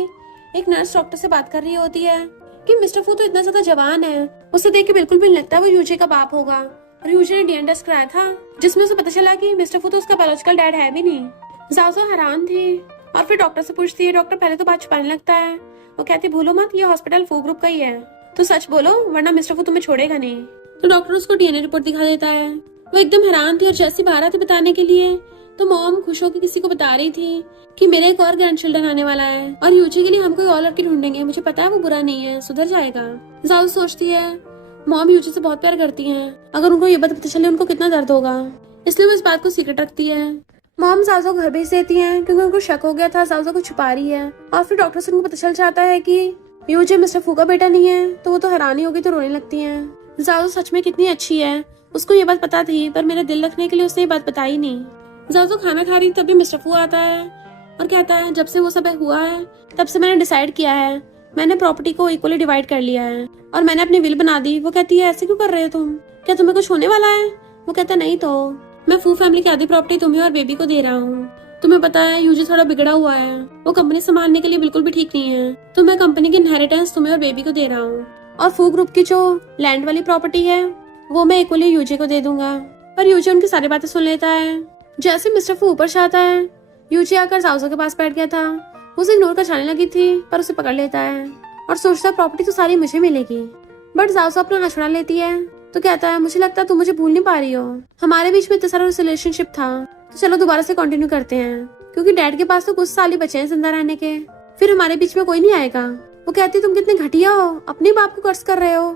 एक नर्स डॉक्टर से बात कर रही होती है कि मिस्टर फू तो इतना ज्यादा जवान है, उसे देख के बिल्कुल भी नहीं लगता वो यूजी का बाप होगा। और यूजी ने डीएनए टेस्ट कराया था जिसमें उसे पता चला कि मिस्टर फू तो उसका बायोलॉजिकल डैड है भी नहीं। जाजो हैरान थी और फिर डॉक्टर से पूछती है। डॉक्टर पहले तो बात छुपाने लगता है, वो कहती भूलो मत ये हॉस्पिटल फू ग्रुप का ही है, तो सच बोलो वरना मिस्टर फू तुम्हें छोड़ेगा नहीं। तो डॉक्टर उसको डीएनए रिपोर्ट दिखा देता है। वो एकदम हैरान थी और जैसी बाहर आती बताने के लिए तो मॉम खुश होकर किसी को बता रही थी कि मेरे एक और ग्रैंड चिल्ड्रन आने वाला है और यूजी के लिए हम कोई और लड़की ढूंढेंगे, मुझे पता है वो बुरा नहीं है, सुधर जाएगा। जाओ सोचती है मॉम यूजी से बहुत प्यार करती हैं, अगर उनको ये बात पता चले उनको कितना दर्द होगा, इसलिए वो इस बात को सीक्रेट रखती है। मॉम जाओ घर भेज देती है क्योंकि उनको शक हो गया था जाओ को छुपा रही है। और फिर डॉक्टर से उनको पता चल जाता है कि यूजी मिस्टर फू का बेटा नहीं है, तो वो तो हैरानी होगी तो रोने लगती है। जाओ सच में कितनी अच्छी है, उसको ये बात पता थी पर मेरा दिल रखने के लिए उसने ये बात बताई नहीं। जाओ खाना खा रही तभी मिस्टर फू आता है और कहता है जब से वो सब हुआ है तब से मैंने डिसाइड किया है, मैंने प्रॉपर्टी को इक्वली डिवाइड कर लिया है और मैंने अपनी विल बना दी। वो कहती है ऐसे क्यों कर रहे हो तुम, क्या तुम्हें कुछ होने वाला है? वो कहता नहीं तो मैं फू फैमिली की आधी प्रॉपर्टी तुम्हें और बेबी को दे रहा हूँ। तुम्हें पता है यूजी थोड़ा बिगड़ा हुआ है, वो कंपनी संभालने के लिए बिल्कुल भी ठीक नहीं है, तो मैं कंपनी की इनहेरिटेंस तुम्हें और बेबी को दे रहा हूँ और फू ग्रुप की जो लैंड वाली प्रॉपर्टी है वो मैं इक्वली यूजी को दे दूंगा। पर यूजी उनकी सारी बातें सुन लेता है। जैसे मिस्टर फू ऊपर से आता है, यूजी आकर जाओ के पास बैठ गया था, उसे इग्नोर कर जाने लगी थी पर उसे पकड़ लेता है और सोचता है प्रॉपर्टी तो सारी मुझे मिलेगी। बट जाओ अपना हाथ छुड़ा लेती है तो कहता है मुझे लगता है तुम मुझे भूल नहीं पा रही हो, हमारे बीच में इतना सारा रिलेशनशिप था, तो चलो दोबारा से कंटिन्यू करते हैं क्योंकि डैड के पास तो कुछ साल ही बचे हैं जिंदा रहने के, फिर हमारे बीच में कोई नहीं आएगा। वो कहती तुम कितने घटिया हो, अपने बाप को कर्ज कर रहे हो,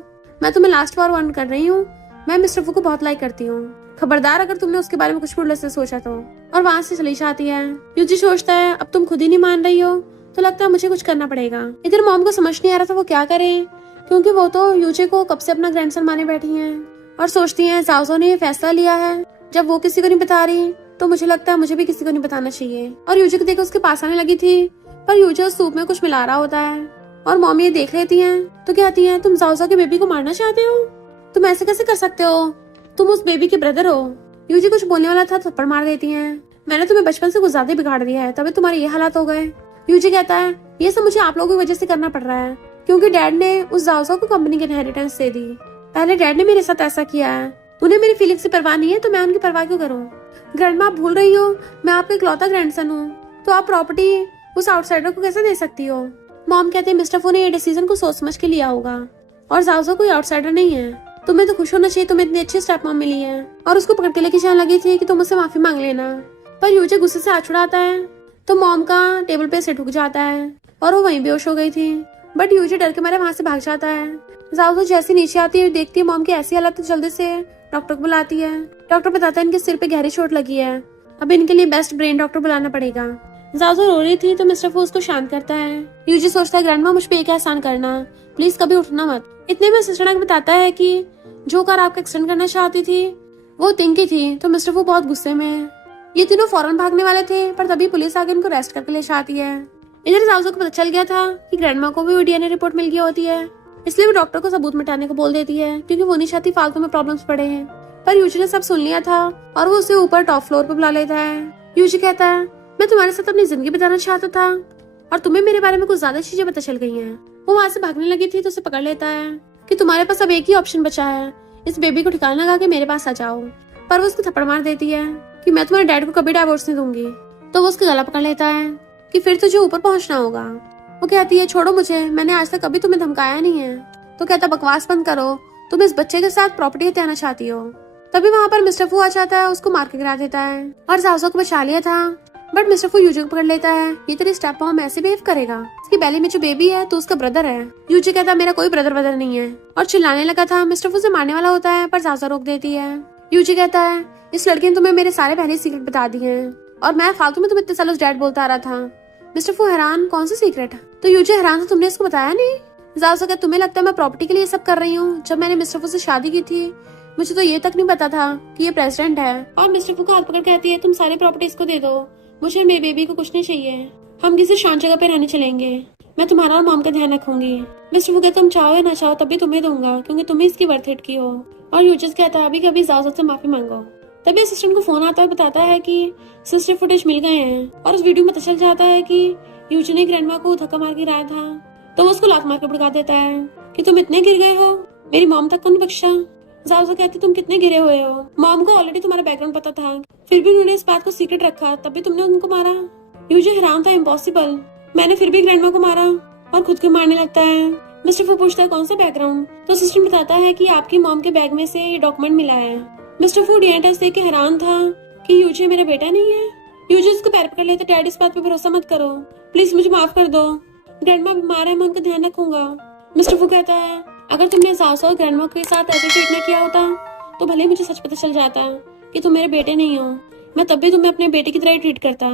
मैं तुम्हें लास्ट बार वार्न कर रही हूँ, मैं मिस्टर फू को बहुत लाइक करती हूँ, खबरदार अगर तुमने उसके बारे में कुछ उल्टा से सोचा तो। और वहाँ से चली जाती है। यूजी सोचता है अब तुम खुद ही नहीं मान रही हो तो लगता है मुझे कुछ करना पड़ेगा। इधर मॉम को समझ नहीं आ रहा था वो क्या करे, क्योंकि वो तो यूजी को कब से अपना ग्रैंडसन माने बैठी हैं और सोचती हैं जाओ ने ये फैसला लिया है, जब वो किसी को नहीं बता रही तो मुझे लगता है मुझे भी किसी को नहीं बताना चाहिए। और यूजी को देखकर उसके पास आने लगी थी पर यूजी उस सूप में कुछ मिला रहा होता है और मॉम ये देख लेती हैं तो कहती हैं तुम जाओ के बेबी को मारना चाहते हो, तुम ऐसे कैसे कर सकते हो, तुम उस बेबी के ब्रदर हो। यूजी कुछ बोलने वाला था थप्पड़ मार देती हैं, मैंने तुम्हें बचपन से कुछ ज्यादा बिगाड़ दिया है तभी तुम्हारे ये हालात हो गए। यूजी कहता है ये सब मुझे आप लोगों की वजह से करना पड़ रहा है क्योंकि डैड ने उस जाओ को कंपनी की इनहेरिटेंस दे दी, पहले डैड ने मेरे साथ ऐसा किया है, उन्हें मेरी फीलिंग्स से परवाह नहीं है तो मैं उनकी परवाह क्यों करूँ। ग्रैंडमा आप भूल रही हो मैं आपका इकलौता ग्रैंडसन हूँ, तो आप प्रॉपर्टी उस आउटसाइडर को कैसे दे सकती हो। मॉम कहते हैं मिस्टर फू ने ये डिसीजन को सोच समझ के लिया होगा और जाओ कोई आउटसाइडर नहीं है, तुम्हें तो खुश होना चाहिए, तुम्हें इतनी अच्छी स्टेप मॉम मिली है। और उसको पकड़ के लेके जाने लगी थी कि तुम मुझसे माफी मांग लेना, पर यूजी गुस्से से हाथ छुड़ाता है तो मॉम का टेबल पे से ठुक जाता है और वो वहीं बेहोश हो गई थी। बट यूजी डर के मारे वहां से भाग जाता है। जाओ जैसे नीचे आती है देखती है मॉम की ऐसी हालत तो जल्दी से डॉक्टर को बुलाती है। डॉक्टर बताता है इनके सिर पे गहरी चोट लगी है, अब इनके लिए बेस्ट ब्रेन डॉक्टर बुलाना पड़ेगा। जाओ रो रही थी तो मिस्टर फू उसको शांत करता है। यूजी सोचता है ग्रैंडमा मुझ पे एक एहसान करना, प्लीज कभी उठना मत। इतने में सिस्टर बताता है कि जो कार आपका एक्सटेंड करना चाहती थी वो तिंकी थी, तो मिस्टर फू बहुत गुस्से में है। ये तीनों फौरन भागने वाले थे पर तभी पुलिस आके इनको अरेस्ट करके ले जाती है। इधर जाओ को पता चल गया था कि ग्रैंडमा को भी डीएनए रिपोर्ट मिल गई होती है, इसलिए वो डॉक्टर को सबूत मिटाने को बोल देती है क्योंकि वो नहीं चाहती फालतू में प्रॉब्लम्स पड़े हैं। पर यूजी ने सब सुन लिया था और वो उसे ऊपर टॉप फ्लोर पे बुला लेता है। यूजी कहता है मैं तुम्हारे साथ अपनी जिंदगी बिताना चाहता था और तुम्हें मेरे बारे में कुछ ज्यादा चीजें पता चल गई हैं। वो वहां से भागने लगी थी तो उसे पकड़ लेता है कि तुम्हारे पास अब एक ही ऑप्शन बचा है, इस बेबी को ठिकाना लगा के मेरे पास आ जाओ। पर वो उसको थप्पड़ मार देती है कि मैं तुम्हारे डैड को कभी डाइवोर्स नहीं दूंगी। तो वो उसका गला पकड़ लेता है कि फिर तुझे ऊपर पहुंचना होगा। वो कहती है छोड़ो मुझे, मैंने आज तक कभी तुम्हें धमकाया नहीं है। तो कहता बकवास बंद करो, तुम इस बच्चे के साथ प्रॉपर्टी हत्याना चाहती हो। तभी वहाँ पर मिस्टर फू आ जाता है, उसको मार के गिरा देता है और जाओ को बचा लिया था। बट मिस्टर फू यूजी को पकड़ लेता है, ये तेरी स्टेप मॉम ऐसे बिहेव करेगा। उसकी बैली में जो बेबी है तो उसका ब्रदर है। यूजी कहता मेरा कोई ब्रदर नहीं है और चिल्लाने लगा था। मिस्टर फू से मारने वाला होता है पर जाजा रोक देती है। यूजी कहता है इस लड़के ने तुम्हें मेरे सारे पहले सीक्रेट बता दिए हैं और मैं फालतू में तुम्हें इतने सालों से डैड बोलता आ रहा था। मिस्टर फू हैरान, कौन सा सीक्रेट? तो यूजी हैरान, तो तुमने इसको बताया नहीं? जाजा कहता तुम्हें लगता है मैं प्रॉपर्टी के लिए सब कर रही हूँ? जब मैंने मिस्टर फू से शादी की थी मुझे तो ये तक नहीं पता था कि ये प्रेसिडेंट है। और मिस्टर फू को हाथ पकड़ कहती है तुम सारी प्रॉपर्टी इसको दे दो, मुझे मेरे बेबी को कुछ नहीं चाहिए, हम किसी शांत जगह पे रहने चलेंगे, मैं तुम्हारा और मॉम का ध्यान रखूंगी। मिस्टर फू कहता तुम चाहो या ना चाहो तब भी तुम्हें दूंगा क्योंकि तुम ही इसकी वर्थ इट की हो। और यूजिस कहता है अभी कभी जाजा से माफी मांगो। तभी असिस्टेंट को फोन आता है, बताता है कि सिस्टर फुटेज मिल गए हैं और उस वीडियो में पता चल जाता है कि यूजी ने ग्रैंडमा को धक्का मार के गिराया था। तो वो उसको लात मार के भड़का देता है कि तुम इतने गिर गए हो, मेरी मॉम तक को नहीं बख्शा। जाजा कहती तुम कितने गिरे हुए हो, मॉम को ऑलरेडी तुम्हारा बैकग्राउंड पता था फिर भी उन्होंने इस बात को सीक्रेट रखा, तब भी तुमने उनको मारा। यूजी हैरान था, इम्पॉसिबल, मैंने फिर भी ग्रैंडमा को मारा और खुद को मारने लगता है। मिस्टर फू पूछता है कौन सा बैकग्राउंड? तो असिस्टेंट बताता है कि आपकी मॉम के बैग में से ये डॉक्यूमेंट मिला है। मिस्टर फू डीएनएस देख के हैरान था कि यूजी मेरा बेटा नहीं है। यूजी उसको पैर पकड़ लेते, डैड इस बात पे भरोसा मत करो, प्लीज मुझे माफ कर दो, ग्रैंडमा बीमार है, मैं उनका ध्यान रखूंगा। मिस्टर फू कहता है अगर तुमने जाजा और ग्रैंडमा के साथ ऐसे ट्रीट न किया होता तो भले मुझे सच पता चल जाता कि तुम मेरे बेटे नहीं हो, मैं तब भी तुम्हें अपने बेटे की तरह ट्रीट करता,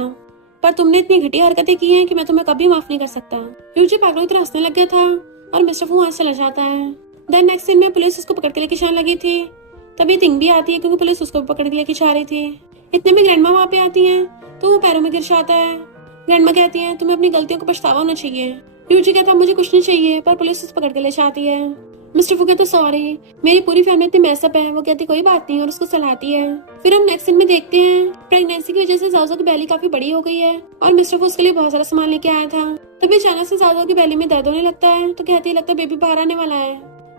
पर तुमने इतनी घटिया हरकतें की हैं कि मैं तुम्हें कभी माफ नहीं कर सकता। यूजी पागलों की तरह हंसने लग गया था और मिस्टर फू वहां से चला जाता है। देन नेक्स्ट सीन में पुलिस उसको पकड़ के लेके जाने लगी थी। तभी तिंग भी आती है क्योंकि पुलिस उसको पकड़ के लेके जा रही थी। इतने में ग्रैंडमा वहाँ पे आती है तो वो पैरों में गिर जाता है। ग्रैंडमा कहती है तुम्हें अपनी गलतियों को पछतावा होना चाहिए। यूजी कहता मुझे कुछ नहीं चाहिए, पर पुलिस उसे पकड़ के ले जाती है। मिस्टर फू कहता सॉरी, मेरी पूरी फैमिली इतनी मैसअप है। वो कहती कोई बात नहीं और उसको सलाहती है। फिर हम नेक्स्ट सीन में देखते हैं प्रेगनेंसी की वजह से जाजा की बैली काफी बड़ी हो गई है और मिस्टर फू उसके लिए बहुत सारा सामान लेके आया था। तभी अचानक से जाजा की बैली में दर्द होने लगता है तो कहती है लगता है बेबी बाहर आने वाला है।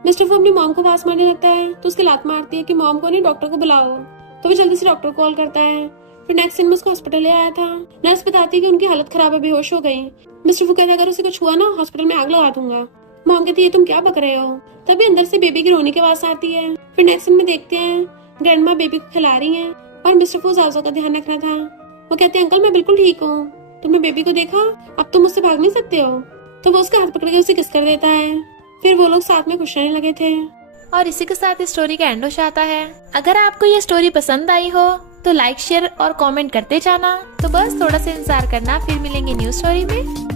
मिस्टर फू अपनी मॉम को आवाज मारने लगता है तो उसकी लात मारती है कि मॉम को नहीं डॉक्टर को बुलाओ। तो वो जल्दी से डॉक्टर को कॉल करता है। फिर नेक्स्ट सीन में उसको हॉस्पिटल ले आया था। नर्स बताती है कि उनकी हालत खराब है, बेहोश हो गई। मिस्टर फू कहता है अगर उसे कुछ हुआ ना हॉस्पिटल में आग लगा दूंगा। मॉम कहती है तुम क्या बक रहे हो। तभी अंदर से बेबी की रोने की आवाज आती है। फिर नेक्स्ट सीन में देखते हैं ग्रैंडमा बेबी को खिला रही है और मिस्टर फू जाजा का ध्यान रख रहा था। वो कहते हैं अंकल मैं बिल्कुल ठीक हूँ, तुमने बेबी को देखा, अब तुम मुझसे भाग नहीं सकते हो। तो वो उसका हाथ पकड़ के उसे किस कर देता है। फिर वो लोग साथ में खुश रहने लगे थे। और इसी के साथ इस स्टोरी का एंड हो जाता है। अगर आपको ये स्टोरी पसंद आई हो तो लाइक शेयर और कमेंट करते जाना। तो बस थोड़ा सा इंतजार करना, फिर मिलेंगे न्यू स्टोरी में।